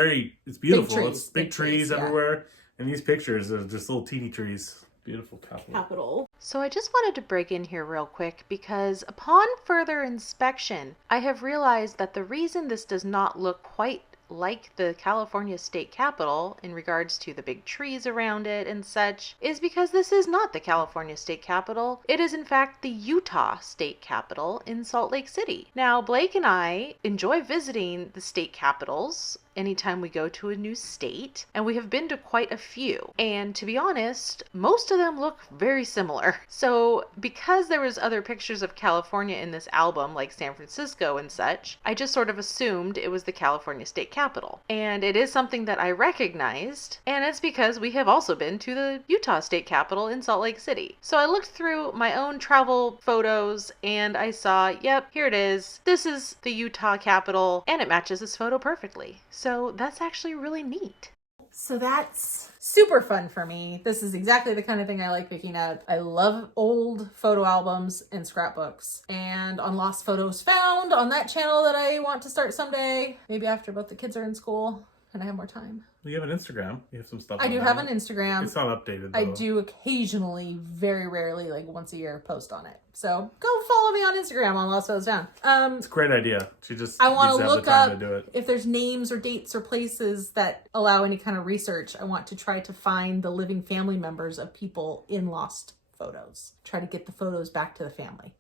beautiful. trees. It's big trees yeah. everywhere. And these pictures are just little teeny trees. Beautiful capital. So I just wanted to break in here real quick because upon further inspection, I have realized that the reason this does not look quite like the California state capitol in regards to the big trees around it and such is because this is not the California state capitol. It is in fact the Utah state capitol in Salt Lake City. Now, Blake and I enjoy visiting the state capitals anytime we go to a new state, and we have been to quite a few. And to be honest, most of them look very similar. So because there was other pictures of California in this album, like San Francisco and such, I just sort of assumed it was the California state capitol. And it is something that I recognized, and it's because we have also been to the Utah state capitol in Salt Lake City. So I looked through my own travel photos and I saw, yep, here it is. This is the Utah capitol, and it matches this photo perfectly. So that's actually really neat. So that's super fun for me. This is exactly the kind of thing I like picking up. I love old photo albums and scrapbooks. And on Lost Photos Found, on that channel that I want to start someday, maybe after both the kids are in school and I have more time. You have an Instagram. You have some stuff I on do there. have an Instagram. It's not updated, though. I do occasionally, very rarely, like once a year, post on it. So go follow me on Instagram on Lost Photos Found. It's a great idea. She just I want needs to have look the time up to do it. if there's names or dates or places that allow any kind of research. I want to try to find the living family members of people in lost photos. Try to get the photos back to the family.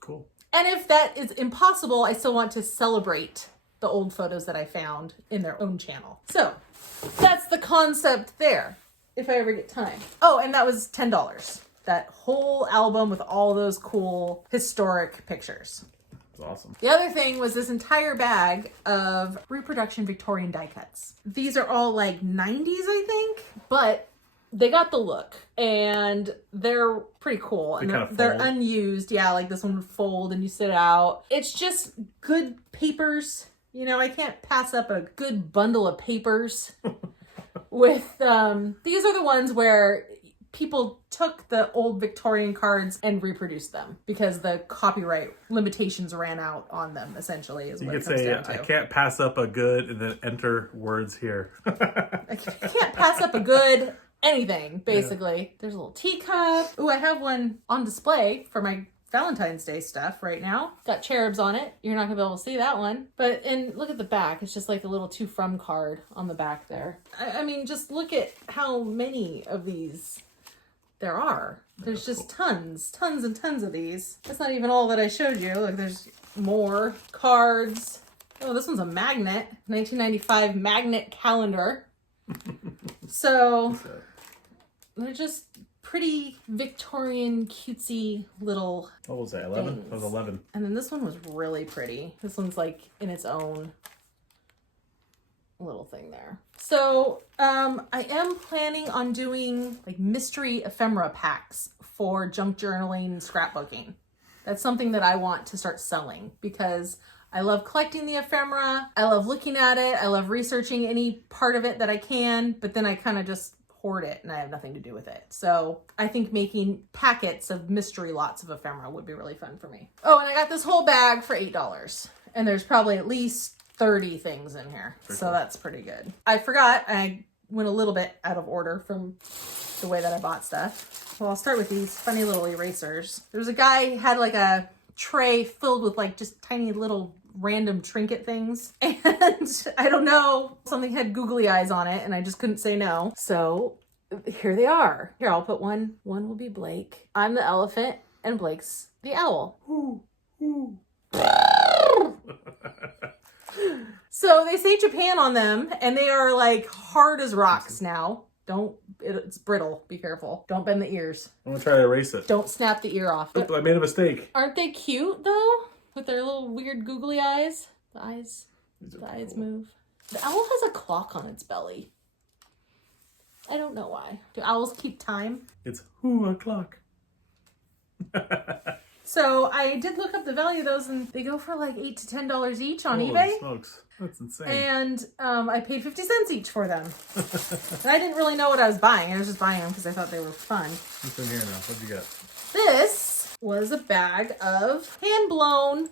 Cool. And if that is impossible, I still want to celebrate the old photos that I found in their own channel. So that's the concept there, if I ever get time. Oh, and that was $10. That whole album with all those cool historic pictures. It's awesome. The other thing was this entire bag of reproduction Victorian die cuts. These are all like 90s, I think, but they got the look and they're pretty cool. And They kind of they're fold. unused. Yeah, like this one would fold and you sit out. It's just good papers. You know, I can't pass up a good bundle of papers with, these are the ones where people took the old Victorian cards and reproduced them because the copyright limitations ran out on them, essentially, is You what could it comes say, down to. I can't pass up a good, and then enter words here. I can't pass up a good anything, basically. There's a little teacup. Ooh, I have one on display for my Valentine's Day stuff right now. Got cherubs on it. You're not gonna be able to see that one. But, and look at the back. It's just like a little to from card on the back there. I mean, just look at how many of these there are. There's just tons and tons of these. That's not even all that I showed you. Look, there's more cards. Oh, this one's a magnet. 1995 magnet calendar. So they're just pretty Victorian, cutesy little What was that, 11? things. That was 11. And then this one was really pretty. This one's like in its own little thing there. So I am planning on doing like mystery ephemera packs for junk journaling and scrapbooking. That's something that I want to start selling because I love collecting the ephemera. I love looking at it. I love researching any part of it that I can, but then I kind of just hoard it and I have nothing to do with it. So I think making packets of mystery lots of ephemera would be really fun for me. Oh, and I got this whole bag for $8 and there's probably at least 30 things in here. So that's pretty good. I forgot, I went a little bit out of order from the way that I bought stuff. Well, I'll start with these funny little erasers. There was a guy who had like a tray filled with like just tiny little random trinket things. And I don't know, something had googly eyes on it and I just couldn't say no. So here they are. Here, I'll put one. One will be Blake. I'm the elephant and Blake's the owl. Ooh, ooh. So they say Japan on them and they are like hard as rocks now. It's brittle. Be careful. Don't bend the ears. I'm gonna try to erase it. Don't snap the ear off. Oh, I made a mistake. Aren't they cute though? With their little weird googly eyes. The eyes Cool. move. The owl has a clock on its belly. I don't know why. Do owls keep time? It's who o'clock. So I did look up the value of those and they go for like $8 to $10 each on Holy eBay. smokes. That's insane. And I paid 50 cents each for them. And I didn't really know what I was buying. I was just buying them because I thought they were fun. What's in here now? What'd you got? This was a bag of hand-blown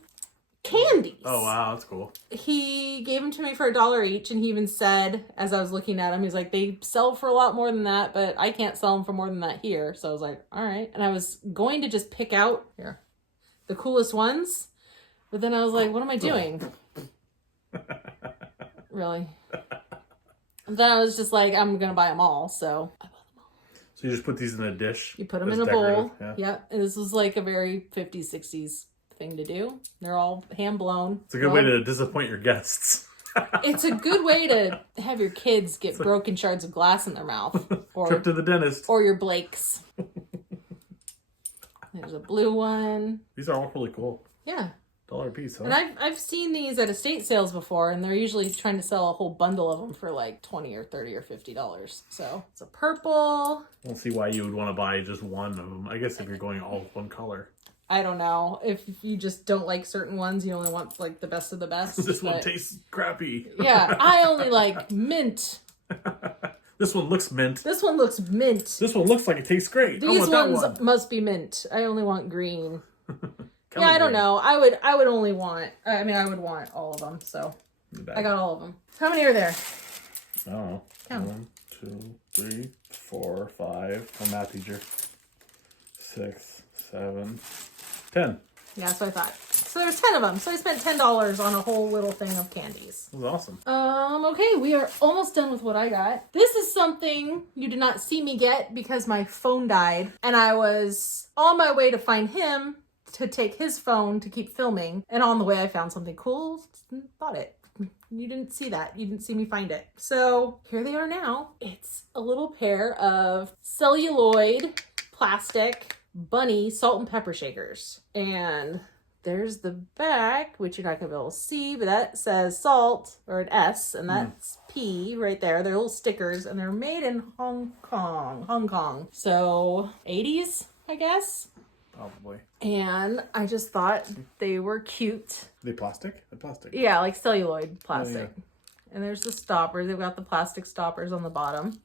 candies. Oh, wow. That's cool. He gave them to me for $1 each, and he even said, as I was looking at them, he's like, they sell for a lot more than that, but I can't sell them for more than that here. So I was like, all right. And I was going to just pick out here the coolest ones, but then I was like, what am I doing? Really? And then I was just like, I'm gonna buy them all. So I bought them all. So you just put these in a dish? You put them as in a bowl. decorative? Yeah. And this was like a very 50s, 60s thing to do. They're all hand blown. It's a good way to disappoint your guests. It's a good way to have your kids get broken shards of glass in their mouth. Or trip to the dentist. Or your Blakes. There's a blue one. These are all really cool. Yeah. $1 a piece, huh? And I've seen these at estate sales before, and they're usually trying to sell a whole bundle of them for like $20 or $30 or $50. So it's a purple. I don't see why you would want to buy just one of them. I guess if you're going all one color. I don't know. If you just don't like certain ones, you only want like the best of the best. This one tastes crappy. Yeah, I only like mint. This one looks mint. This one looks mint. This one looks like it tastes great. These ones must be mint. I only want green. Kelly Yeah, I don't green. know. I would only want, I would want all of them. So I got all of them. How many are there? I don't know. Count. 1, 2, 3, 4, 5. I'm a math teacher. 6, 7, 10. Yeah, that's what I thought. So there's 10 of them. So I spent $10 on a whole little thing of candies. That was awesome. Okay, we are almost done with what I got. This is something you did not see me get because my phone died. And I was on my way to find him to take his phone to keep filming. And on the way I found something cool, bought it. You didn't see that. You didn't see me find it. So here they are now. It's a little pair of celluloid plastic bunny salt and pepper shakers. And there's the back, which you're not gonna be able to see, but that says salt, or an S, and that's P right there. They're little stickers, and they're made in Hong Kong. So 80s, I guess. Probably. And I just thought they were cute. Are they plastic? They're plastic. Yeah, like celluloid plastic. Oh, yeah. And there's the stopper. They've got the plastic stoppers on the bottom.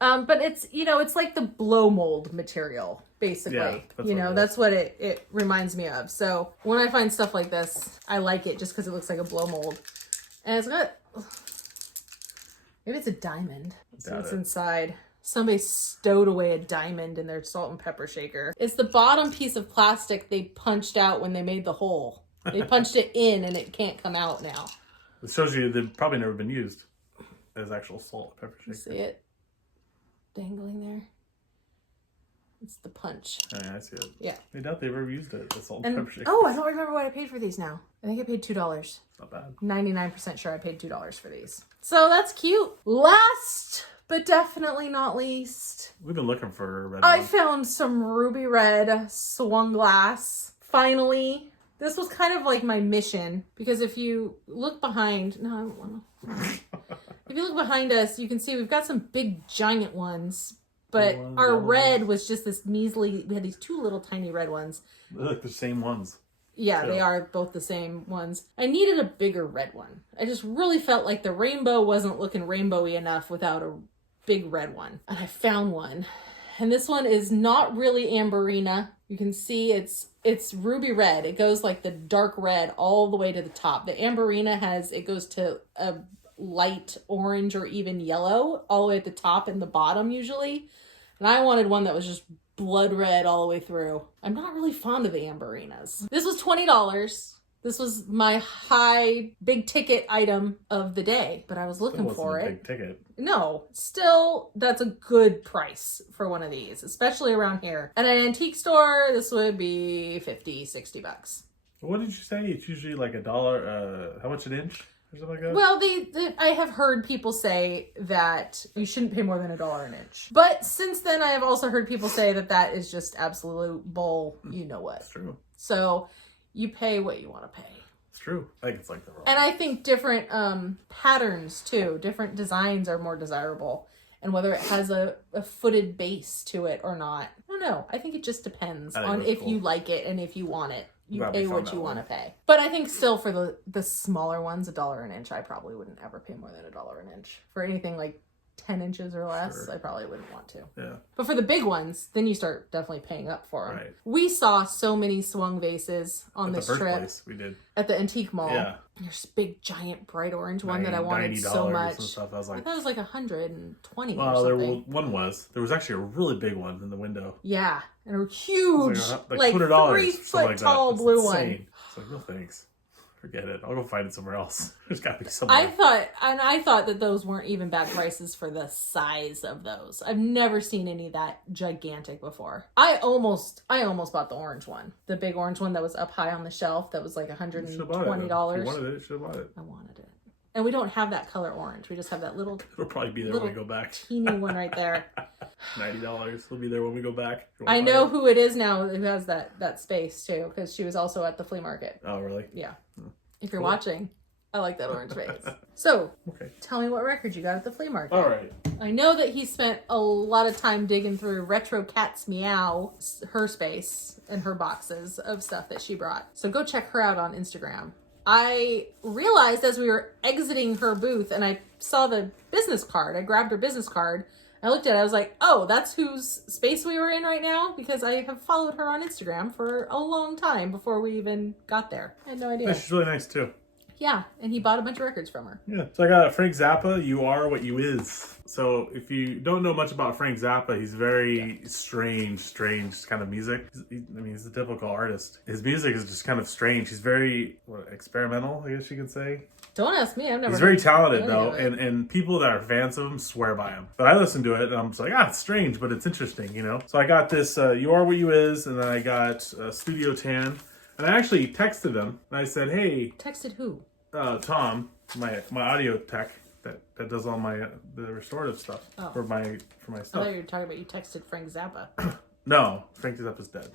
But it's, it's like the blow mold material, basically. Yeah, that's what it is. That's what it reminds me of. So when I find stuff like this, I like it just because it looks like a blow mold. And it's got, maybe it's a diamond. Let's see what's inside. Somebody stowed away a diamond in their salt and pepper shaker. It's the bottom piece of plastic they punched out when they made the hole. They punched it in and it can't come out now. It shows you they've probably never been used as actual salt and pepper shakers. See it? Dangling there. It's the punch. Oh, yeah, I see it. Yeah. I doubt they've ever used it as salt and And pepper shakers. oh, I don't remember what I paid for these now. I think I paid $2. Not bad. 99% sure I paid $2 for these. So that's cute. Last but definitely not least, We've been looking for a red I one. found some ruby red swung glass. Finally, This was kind of like my mission, because if you look behind, no, I don't want to. If you look behind us, you can see we've got some big giant ones, but our red was just this measly. We had these two little tiny red ones. They're like the same ones. Yeah, they are both the same ones. I needed a bigger red one. I just really felt like the rainbow wasn't looking rainbowy enough without a big red one. And I found one. And this one is not really amberina. You can see it's ruby red. It goes like the dark red all the way to the top. The amberina it goes to a light orange or even yellow all the way at the top and the bottom usually. And I wanted one that was just blood red all the way through. I'm not really fond of the amberinas. This was $20. This was my big ticket item of the day, but I was looking for it. Big ticket. No, still, that's a good price for one of these, especially around here. At an antique store, this would be $50-$60. What did you say? It's usually like $1. How much an inch? Or something like that? Well, I have heard people say that you shouldn't pay more than $1 an inch. But since then, I have also heard people say that is just absolute bull, you know what. It's true. So you pay what you want to pay. It's true. I think it's like the wrong. And I think different patterns too, different designs are more desirable. And whether it has a footed base to it or not, I don't know. I think it just depends on if you like it and if you want it. You pay what you want to pay. But I think still for the smaller ones, $1 an inch, I probably wouldn't ever pay more than $1 an inch. For anything like 10 inches or less, I probably wouldn't want to. Yeah. But for the big ones, then you start definitely paying up for them. Right. We saw so many swung vases on this trip. We did. At the antique mall. Yeah. There's a big, giant, bright orange one that I wanted so much. And stuff. I was like, thought it was like $120 or something. something. There was actually a really big one in the window. Yeah. And a huge, like $200, 3 foot tall blue one. It's like, no thanks. Forget it. I'll go find it somewhere else. There's got to be somewhere. I thought that those weren't even bad prices for the size of those. I've never seen any that gigantic before. I almost bought the orange one. The big orange one that was up high on the shelf that was like $120. If you wanted it, you should have bought it. I wanted it. And we don't have that color orange. We just have that little... It'll probably be there when we go back. Teeny one right there. $90. It'll be there when we go back. I know who it is now who has that space too, because she was also at the flea market. Oh, really? Yeah. If you're watching, I like that orange vase. So, tell me what record you got at the flea market. All right. I know that he spent a lot of time digging through Retro Cat's Meow, her space, and her boxes of stuff that she brought. So go check her out on Instagram. I realized as we were exiting her booth and I saw the business card, I grabbed her business card. I looked at it, I was like, oh, that's whose space we were in right now? Because I have followed her on Instagram for a long time before we even got there. I had no idea. Yeah, she's really nice too. Yeah, and he bought a bunch of records from her. Yeah, so I got Frank Zappa, You Are What You Is. So if you don't know much about Frank Zappa, he's very strange kind of music. He's a typical artist. His music is just kind of strange. He's very experimental, I guess you could say. Don't ask me, I've never. He's very talented though, and people that are fans of him swear by him. But I listen to it and I'm just like, it's strange, but it's interesting, you know? So I got this You Are What You Is, and then I got Studio Tan. And I actually texted him, and I said, hey... Texted who? Tom, my audio tech that does all the restorative stuff for my stuff. I thought you were talking about you texted Frank Zappa. No, Frank Zappa's dead.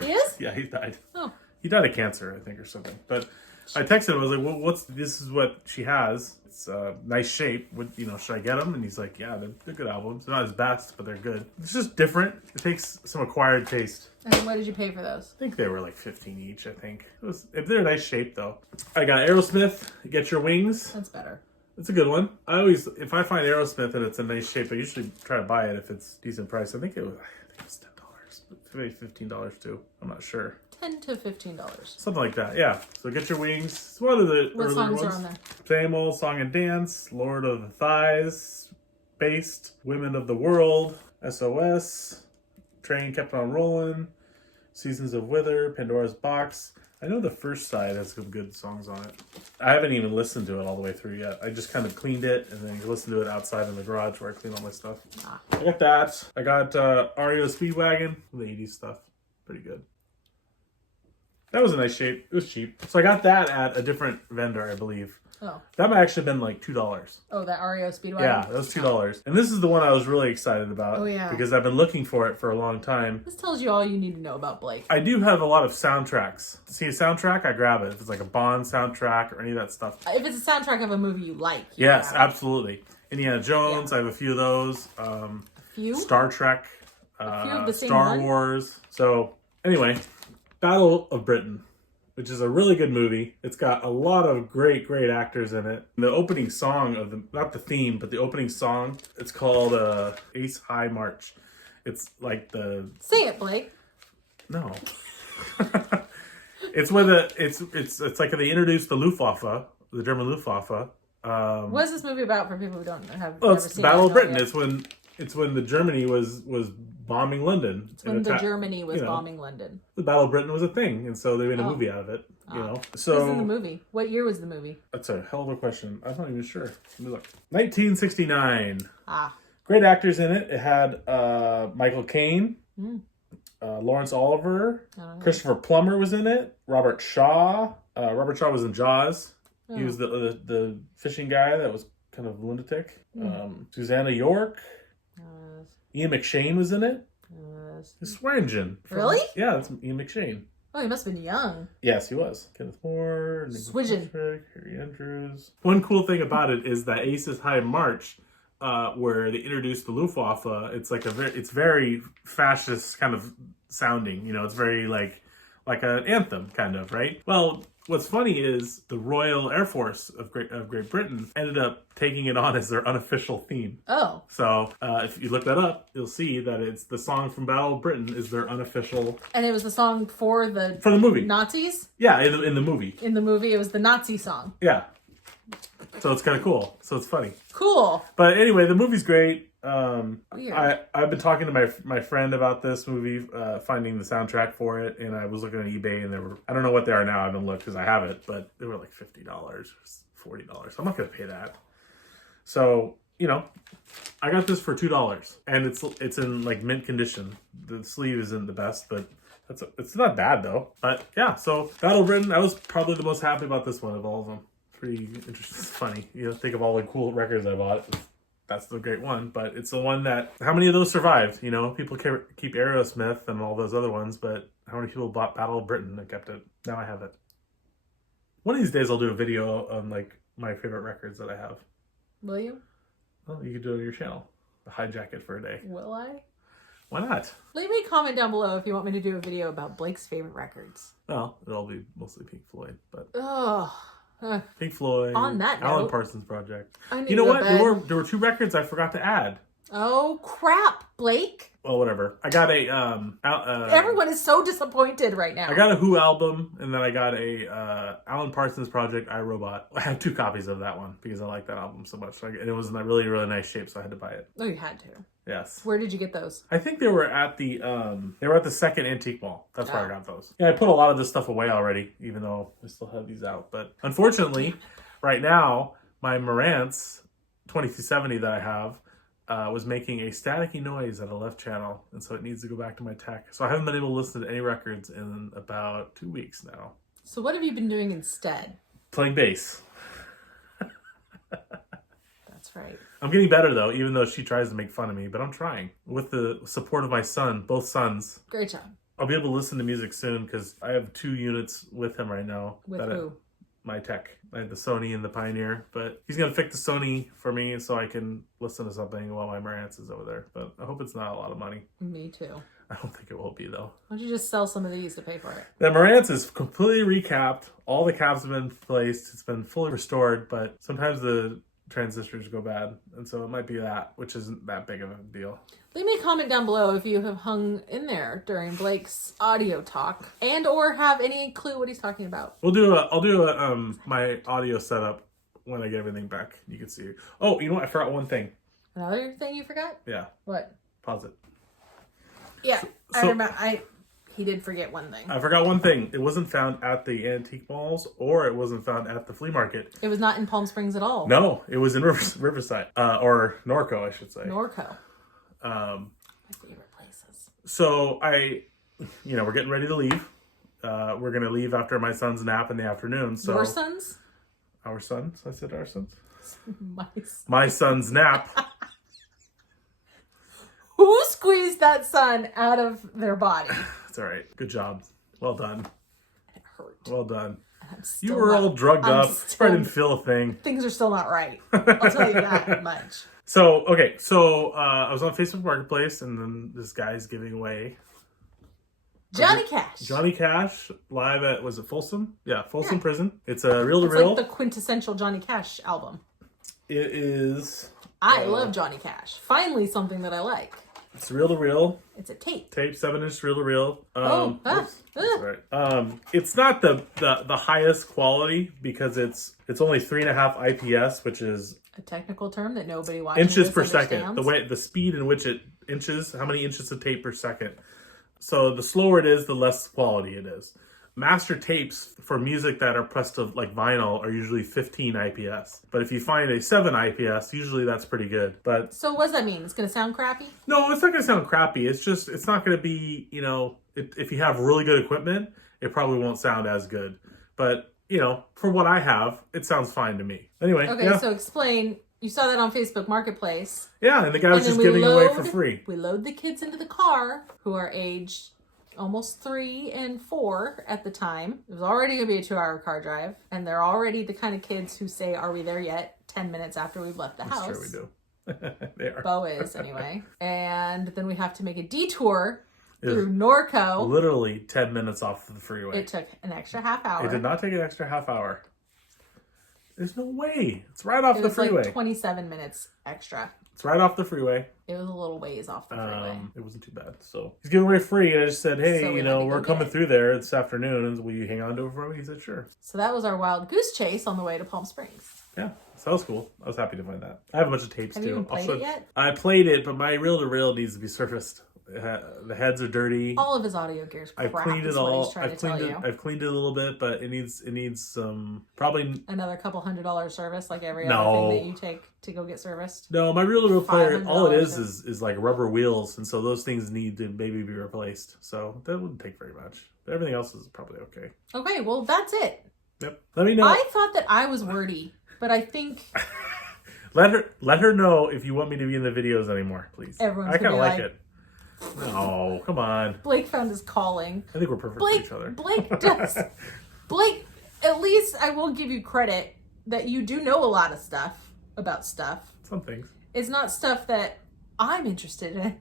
He is? Yeah, he died. Oh. He died of cancer, I think, or something. But I texted him, I was like, well, this is what she has. It's a nice shape. Should I get them? And he's like, yeah, they're good albums. They're not his best, but they're good. It's just different. It takes some acquired taste. And what did you pay for those? I think they were like $15 each, I think. If they're a nice shape, though. I got Aerosmith, Get Your Wings. That's better. It's a good one. If I find Aerosmith and it's a nice shape, I usually try to buy it if it's decent price. I think it was $10. Maybe $15 too. I'm not sure. $10 to $15. Something like that, yeah. So Get Your Wings. It's one of the what earlier songs ones. are on there? Same Old Song and Dance, Lord of the Thighs, Based, Women of the World, SOS, Train Kept on Rolling, Seasons of Wither, Pandora's Box. I know the first side has some good songs on it. I haven't even listened to it all the way through yet. I just kind of cleaned it and then listened to it outside in the garage where I clean all my stuff. I got that. I got REO Speedwagon, the 80s stuff. Pretty good. That was a nice shape. It was cheap. So I got that at a different vendor, I believe. Oh. That might actually have been like $2. Oh, that REO Speedwagon? Yeah, that was $2. And this is the one I was really excited about. Oh, yeah. Because I've been looking for it for a long time. This tells you all you need to know about Blake. I do have a lot of soundtracks. See a soundtrack, I grab it. If it's like a Bond soundtrack or any of that stuff. If it's a soundtrack of a movie you like. Yes, absolutely. Indiana Jones, I have a few of those. Few? Star Trek. A few of the same Star one? Wars. So, anyway, Battle of Britain, which is a really good movie. It's got a lot of great actors in it. The opening song of not the theme, but the opening song, it's called Ace High March. It's like the... Say it, Blake. No. It's where it's like they introduced the Luftwaffe, the German Luftwaffe. What is this movie about for people who don't have Well, never it's seen Battle it? of Britain. It's when the Germany was bombing London. It's when the Germany was bombing London. The Battle of Britain was a thing, and so they made a movie out of it. You know, so Who's in the movie? What year was the movie? That's a hell of a question. I'm not even sure. Let me look. 1969. Ah, Great actors in it. It had Michael Caine, Lawrence Oliver, Christopher Plummer was in it. Robert Shaw. Robert Shaw was in Jaws. He was the fishing guy that was kind of lunatic. Susanna York. Ian McShane was in it. He's Swearingen. Really? Yeah, that's Ian McShane. oh, he must have been young. Yes, he was. Kenneth Moore, Swidgen. Harry Andrews. One cool thing about it is that Ace's High March, where they introduced the Luftwaffe, it's like it's very fascist kind of sounding. You know, it's very like an anthem kind of, right? Well, what's funny is the Royal Air Force of Great Britain ended up taking it on as their unofficial theme. Oh. So if you look that up, you'll see that it's the song from Battle of Britain is their unofficial. And it was the song for the movie. Nazis? Yeah, in the movie. In the movie, it was the Nazi song. Yeah. So it's kind of cool. So it's funny. Cool. But anyway, the movie's great. Weird. I've been talking to my friend about this movie, finding the soundtrack for it, and I was looking on eBay, and I don't know what they are now. I haven't looked because I have it, but they were like $50, $40. I'm not gonna pay that. So I got this for $2, and it's in like mint condition. The sleeve isn't the best, but it's not bad though. But yeah, so Battle of Britain, I was probably the most happy about this one of all of them. Pretty interesting. It's funny, think of all the cool records I bought. That's the great one, but it's the one that... How many of those survived? People keep Aerosmith and all those other ones, but how many people bought Battle of Britain and kept it? Now I have it. One of these days I'll do a video on like my favorite records that I have. Will you? Well, you could do it on your channel. Hijack it for a day. Will I? Why not? Leave me a comment down below if you want me to do a video about Blake's favorite records. Well, it'll be mostly Pink Floyd, but... Oh... Pink Floyd, on that Alan note, Parsons Project. You know what? There were 2 records I forgot to add. Oh crap, Blake! Well, whatever. I got a everyone is so disappointed right now. I got a Who album, and then I got a Alan Parsons Project, I, Robot. I have 2 copies of that one because I like that album so much. And it was in a really, really nice shape, so I had to buy it. Oh, you had to. Yes. Where did you get those? I think they were at the second antique mall. That's where I got those. Yeah, I put a lot of this stuff away already, even though I still have these out. But unfortunately, right now, my Marantz 2270 that I have was making a staticky noise at a left channel, and so it needs to go back to my tech. So I haven't been able to listen to any records in about 2 weeks now. So what have you been doing instead? Playing bass. That's right. I'm getting better though, even though she tries to make fun of me, but I'm trying. With the support of my son, both sons. Great job. I'll be able to listen to music soon because I have 2 units with him right now. With who? My tech. I have the Sony and the Pioneer, but he's going to fix the Sony for me so I can listen to something while my Marantz is over there. But I hope it's not a lot of money. Me too. I don't think it will be though. Why don't you just sell some of these to pay for it? The Marantz is completely recapped. All the caps have been placed. It's been fully restored, but sometimes the transistors go bad, and so it might be that, which isn't that big of a deal. Leave me a comment down below if you have hung in there during Blake's audio talk and or have any clue what he's talking about. I'll do my audio setup when I get everything back. You can see. Oh, you know what? I forgot one thing. Another thing you forgot? Yeah. What? Pause it. Yeah, I remember. He did forget one thing. I forgot one thing. It wasn't found at the antique malls, or it wasn't found at the flea market. It was not in Palm Springs at all. No, it was in Riverside, or Norco, I should say. Norco. My favorite places. So we're getting ready to leave. We're gonna leave after my son's nap in the afternoon. So your sons? Our sons. I said our sons. Mice. My son's nap. Who squeezed that sun out of their body? It's all right. Good job. Well done. It hurt. Well done. You You were all drugged up. I didn't feel a thing. Things are still not right. I'll tell you that much. So, okay. So, I was on Facebook Marketplace, and then this guy's giving away Johnny Cash. Johnny Cash live at, was it Folsom? Yeah, Folsom Prison. It's a It's reel-to-reel. like the quintessential Johnny Cash album. It is. I love Johnny Cash. Finally, something that I like. It's reel-to-reel. It's a tape. Tape, 7-inch reel-to-reel. That's right. It's not the highest quality because it's only 3.5 IPS, which is a technical term that nobody watching inches this per second. understands. The speed in which it inches, how many inches of tape per second. So the slower it is, the less quality it is. Master tapes for music that are pressed to like vinyl are usually 15 IPS. But if you find a 7 IPS, usually that's pretty good. But So what does that mean? It's going to sound crappy? no, it's not going to sound crappy. It's just, it's not going to be, if you have really good equipment, it probably won't sound as good. But, for what I have, it sounds fine to me. Anyway, Okay, yeah. so explain. You saw that on Facebook Marketplace. Yeah, and the guy was And just then giving away for free. We load the kids into the car who are aged almost 3 and 4 at the time. It was already going to be a 2-hour car drive. And they're already the kind of kids who say, "Are we there yet?" 10 minutes after we've left the house. Sure we do. They are. Bo is, anyway. And then we have to make a detour through Norco. Literally 10 minutes off the freeway. It took an extra half hour. It did not take an extra half hour. There's no way. It's right off It the was freeway. like 27 minutes extra. It's right off the freeway. It was a little ways off the freeway. It wasn't too bad. So he's giving away free, and I just said, "Hey, So we had to go we're get coming it. through there this afternoon, and will you hang on to it for me?" He said, "Sure." So that was our wild goose chase on the way to Palm Springs. Yeah, so that was cool. I was happy to find that. I have a bunch of tapes Have too. you even played Also, it yet? I played it, but my reel-to-reel needs to be surfaced. The heads are dirty. All of his audio gear's crap. I've cleaned is it what all. he's trying I've to tell cleaned it. you. I've cleaned it a little bit, but it needs some probably. Another couple $100 service, like every No. other thing that you take to go get serviced. No, my reel-to-reel player, all it $500 is like rubber wheels, and so those things need to maybe be replaced. So that wouldn't take very much. But everything else is probably okay. Okay, well that's it. Yep. Let me know. I thought that I was wordy, but I think Let her know if you want me to be in the videos anymore, please. Everyone's I kind of gonna like be it. No, come on. Blake found his calling. I think we're perfect for Blake, each other. Blake does. Blake, at least I will give you credit that you do know a lot of stuff about stuff. Some things. It's not stuff that I'm interested in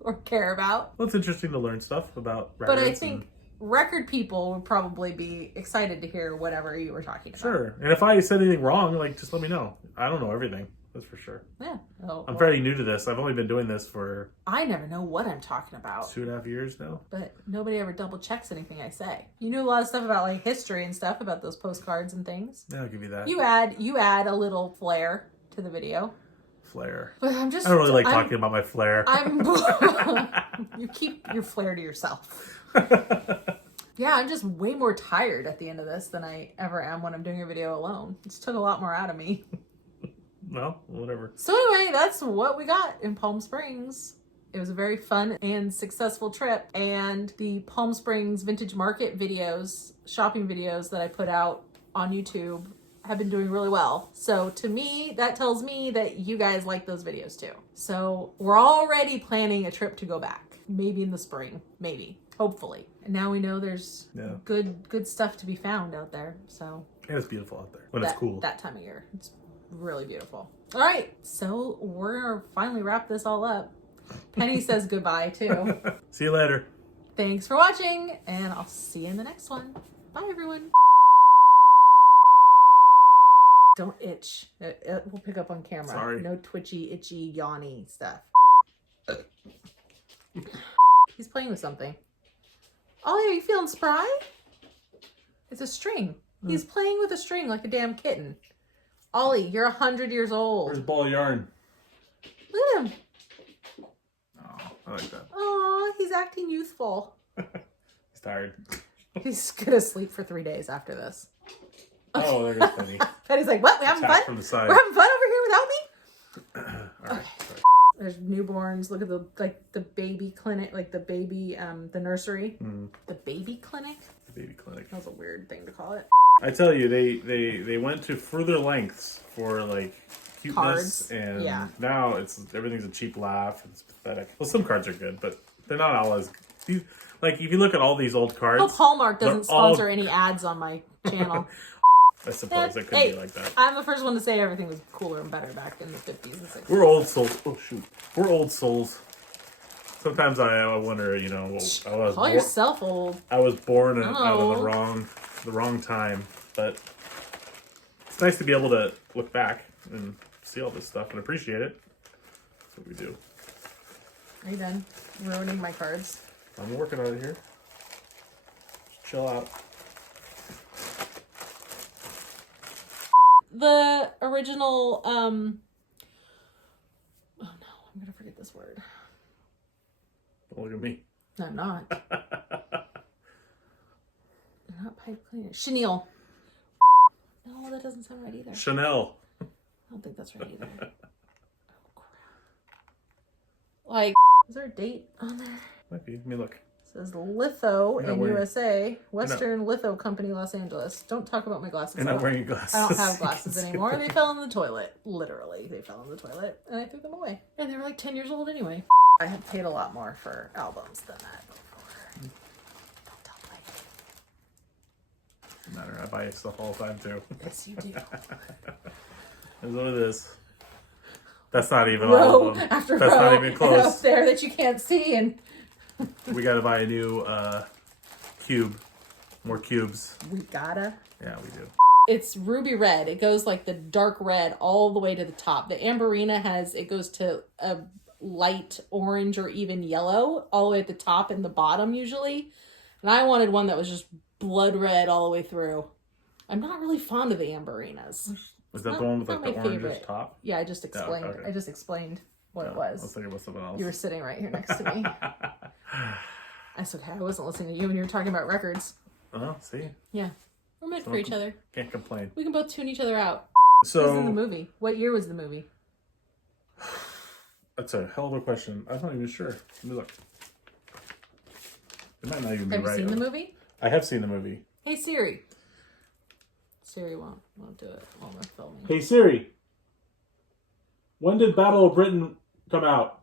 or care about. Well, it's interesting to learn stuff about But I records think record people would probably be excited to hear whatever you were talking about. Sure. And if I said anything wrong, just let me know. I don't know everything. That's for sure. Yeah. Oh, I'm well, fairly new to this. I've only been doing this for I never know what I'm talking about. 2.5 years now. But nobody ever double checks anything I say. You knew a lot of stuff about like history and stuff about those postcards and things. Yeah, I'll give you that. You add a little flair to the video. Flair. But I'm just I don't really like talking about my flair. You keep your flair to yourself. Yeah, I'm just way more tired at the end of this than I ever am when I'm doing a video alone. It took a lot more out of me. Well, whatever. So anyway, that's what we got in Palm Springs. It was a very fun and successful trip. And the Palm Springs Vintage Market videos, shopping videos that I put out on YouTube have been doing really well. So to me, that tells me that you guys like those videos too. So we're already planning a trip to go back. Maybe in the spring. Maybe. Hopefully. And now we know there's good stuff to be found out there. So And it's beautiful out there when it's cool. that time of year. It's really beautiful. All right, so we're gonna finally wrap this all up. Penny says goodbye too. See you later. Thanks for watching, and I'll see you in the next one. Bye, everyone. Don't itch. We'll pick up on camera. Sorry. No twitchy, itchy, yawny stuff. He's playing with something. Oh, yeah, you feeling spry? It's a string. He's playing with a string like a damn kitten. Ollie, you're 100 years old. Where's the ball of yarn? Look at him. Oh, I like that. Aw, he's acting youthful. He's tired. He's gonna sleep for 3 days after this. Oh, there goes Penny. Penny's like, what? We having Tap fun? from the side. We're having fun over here without me? All right. Sorry. There's newborns. Look at the baby clinic, like the baby, the nursery. The baby clinic? The baby clinic. That was a weird thing to call it. I tell you, they went to further lengths for like cuteness, Cards. and Yeah. now everything's a cheap laugh. It's pathetic. Well, some cards are good, but they're not all as these. Like if you look at all these old cards, Hope Hallmark doesn't they're all- sponsor any ads on my channel. I suppose it could Hey, be like that. I'm the first one to say everything was cooler and better back in the 50s and 60s. We're old souls. Oh shoot, we're old souls. Sometimes I wonder, you know, Call yourself old. I was born out Oh. of the wrong time, but it's nice to be able to look back and see all this stuff and appreciate it. That's what we do. Are you done ruining my cards? I'm working on it here. Just chill out. The original, oh no, I'm gonna forget this word. Don't look at me. No, I'm not. Not pipe cleaner. Chenille. No, that doesn't sound right either. Chanel. I don't think that's right either. Oh, crap. Like, is there a date on there? Might be. Let me look. It says Litho You're not in wearing- USA, Western Litho Company, Los Angeles. Don't talk about my glasses. You're not wearing your glasses. I don't have You glasses can see anymore. them. They fell in the toilet. Literally, they fell in the toilet, and I threw them away. And they were like 10 years old anyway. I have paid a lot more for albums than that before. Don't tell me. Doesn't matter. I buy stuff all the time too. Yes, you do. That's what it is. That's not even all Row of them. after That's row not even up close. there that you can't see, and We gotta buy a new cube. More cubes. we gotta. Yeah, we do. It's ruby red. It goes like the dark red all the way to the top. The Amberina it goes to a light orange or even yellow all the way at the top and the bottom usually. And I wanted one that was just blood red all the way through. I'm not really fond of the Amberinas. Was that not- the one with it's like not the my orangish favorite. top? Yeah, I just explained. okay. I just explained what it No, I was was. thinking about something else. You were sitting right here next to me. That's okay. I wasn't listening to you when you were talking about records. Oh, see? Yeah. We're meant for each other. Can't complain. We can both tune each other out. Who's in the So, movie? What year was the movie? that's a hell of a question. I'm not even sure. Let me look. It might not even be Have you right. seen the movie? I have seen the movie. Hey Siri. Siri won't do it while we're filming. Hey Siri, when did Battle of Britain come out?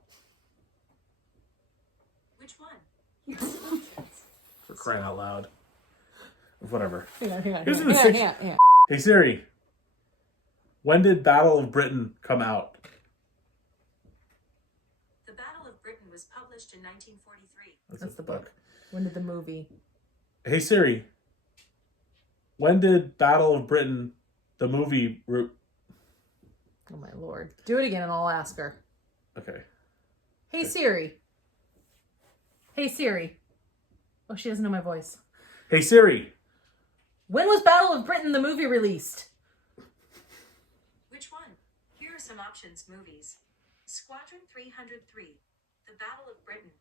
Which one? For crying out loud. Whatever. Hang on. Here's the six- Hang on. Hey Siri, when did Battle of Britain come out? The Battle of Britain was published in 1943. That's the book. When did the movie? Hey Siri, when did Battle of Britain, the movie... Oh my lord. Do it again and I'll ask her. Okay. Hey Siri. Hey Siri. Oh, she doesn't know my voice. Hey Siri, When was Battle of Britain the movie released? Which one? Here are some options. Movies. Squadron 303. The Battle of Britain.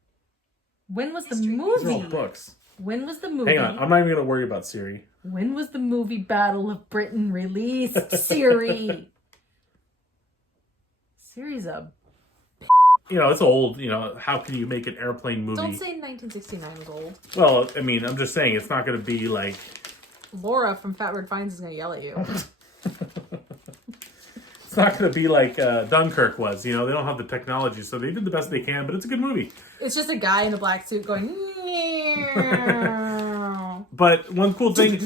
When was the History. these are all movie? books. When was the movie? Hang on, I'm not even going to worry about Siri. When was the movie Battle of Britain released? Siri. Siri's a... You know, it's old. You know, how can you make an airplane movie? Don't say 1969 was old. Well, I mean, I'm just saying it's not going to be like... Laura from Fat Bird Finds is going to yell at you. It's not going to be like Dunkirk was. You know, they don't have the technology, so they did the best they can, but it's a good movie. It's just a guy in a black suit going... "Meow." But one cool thing...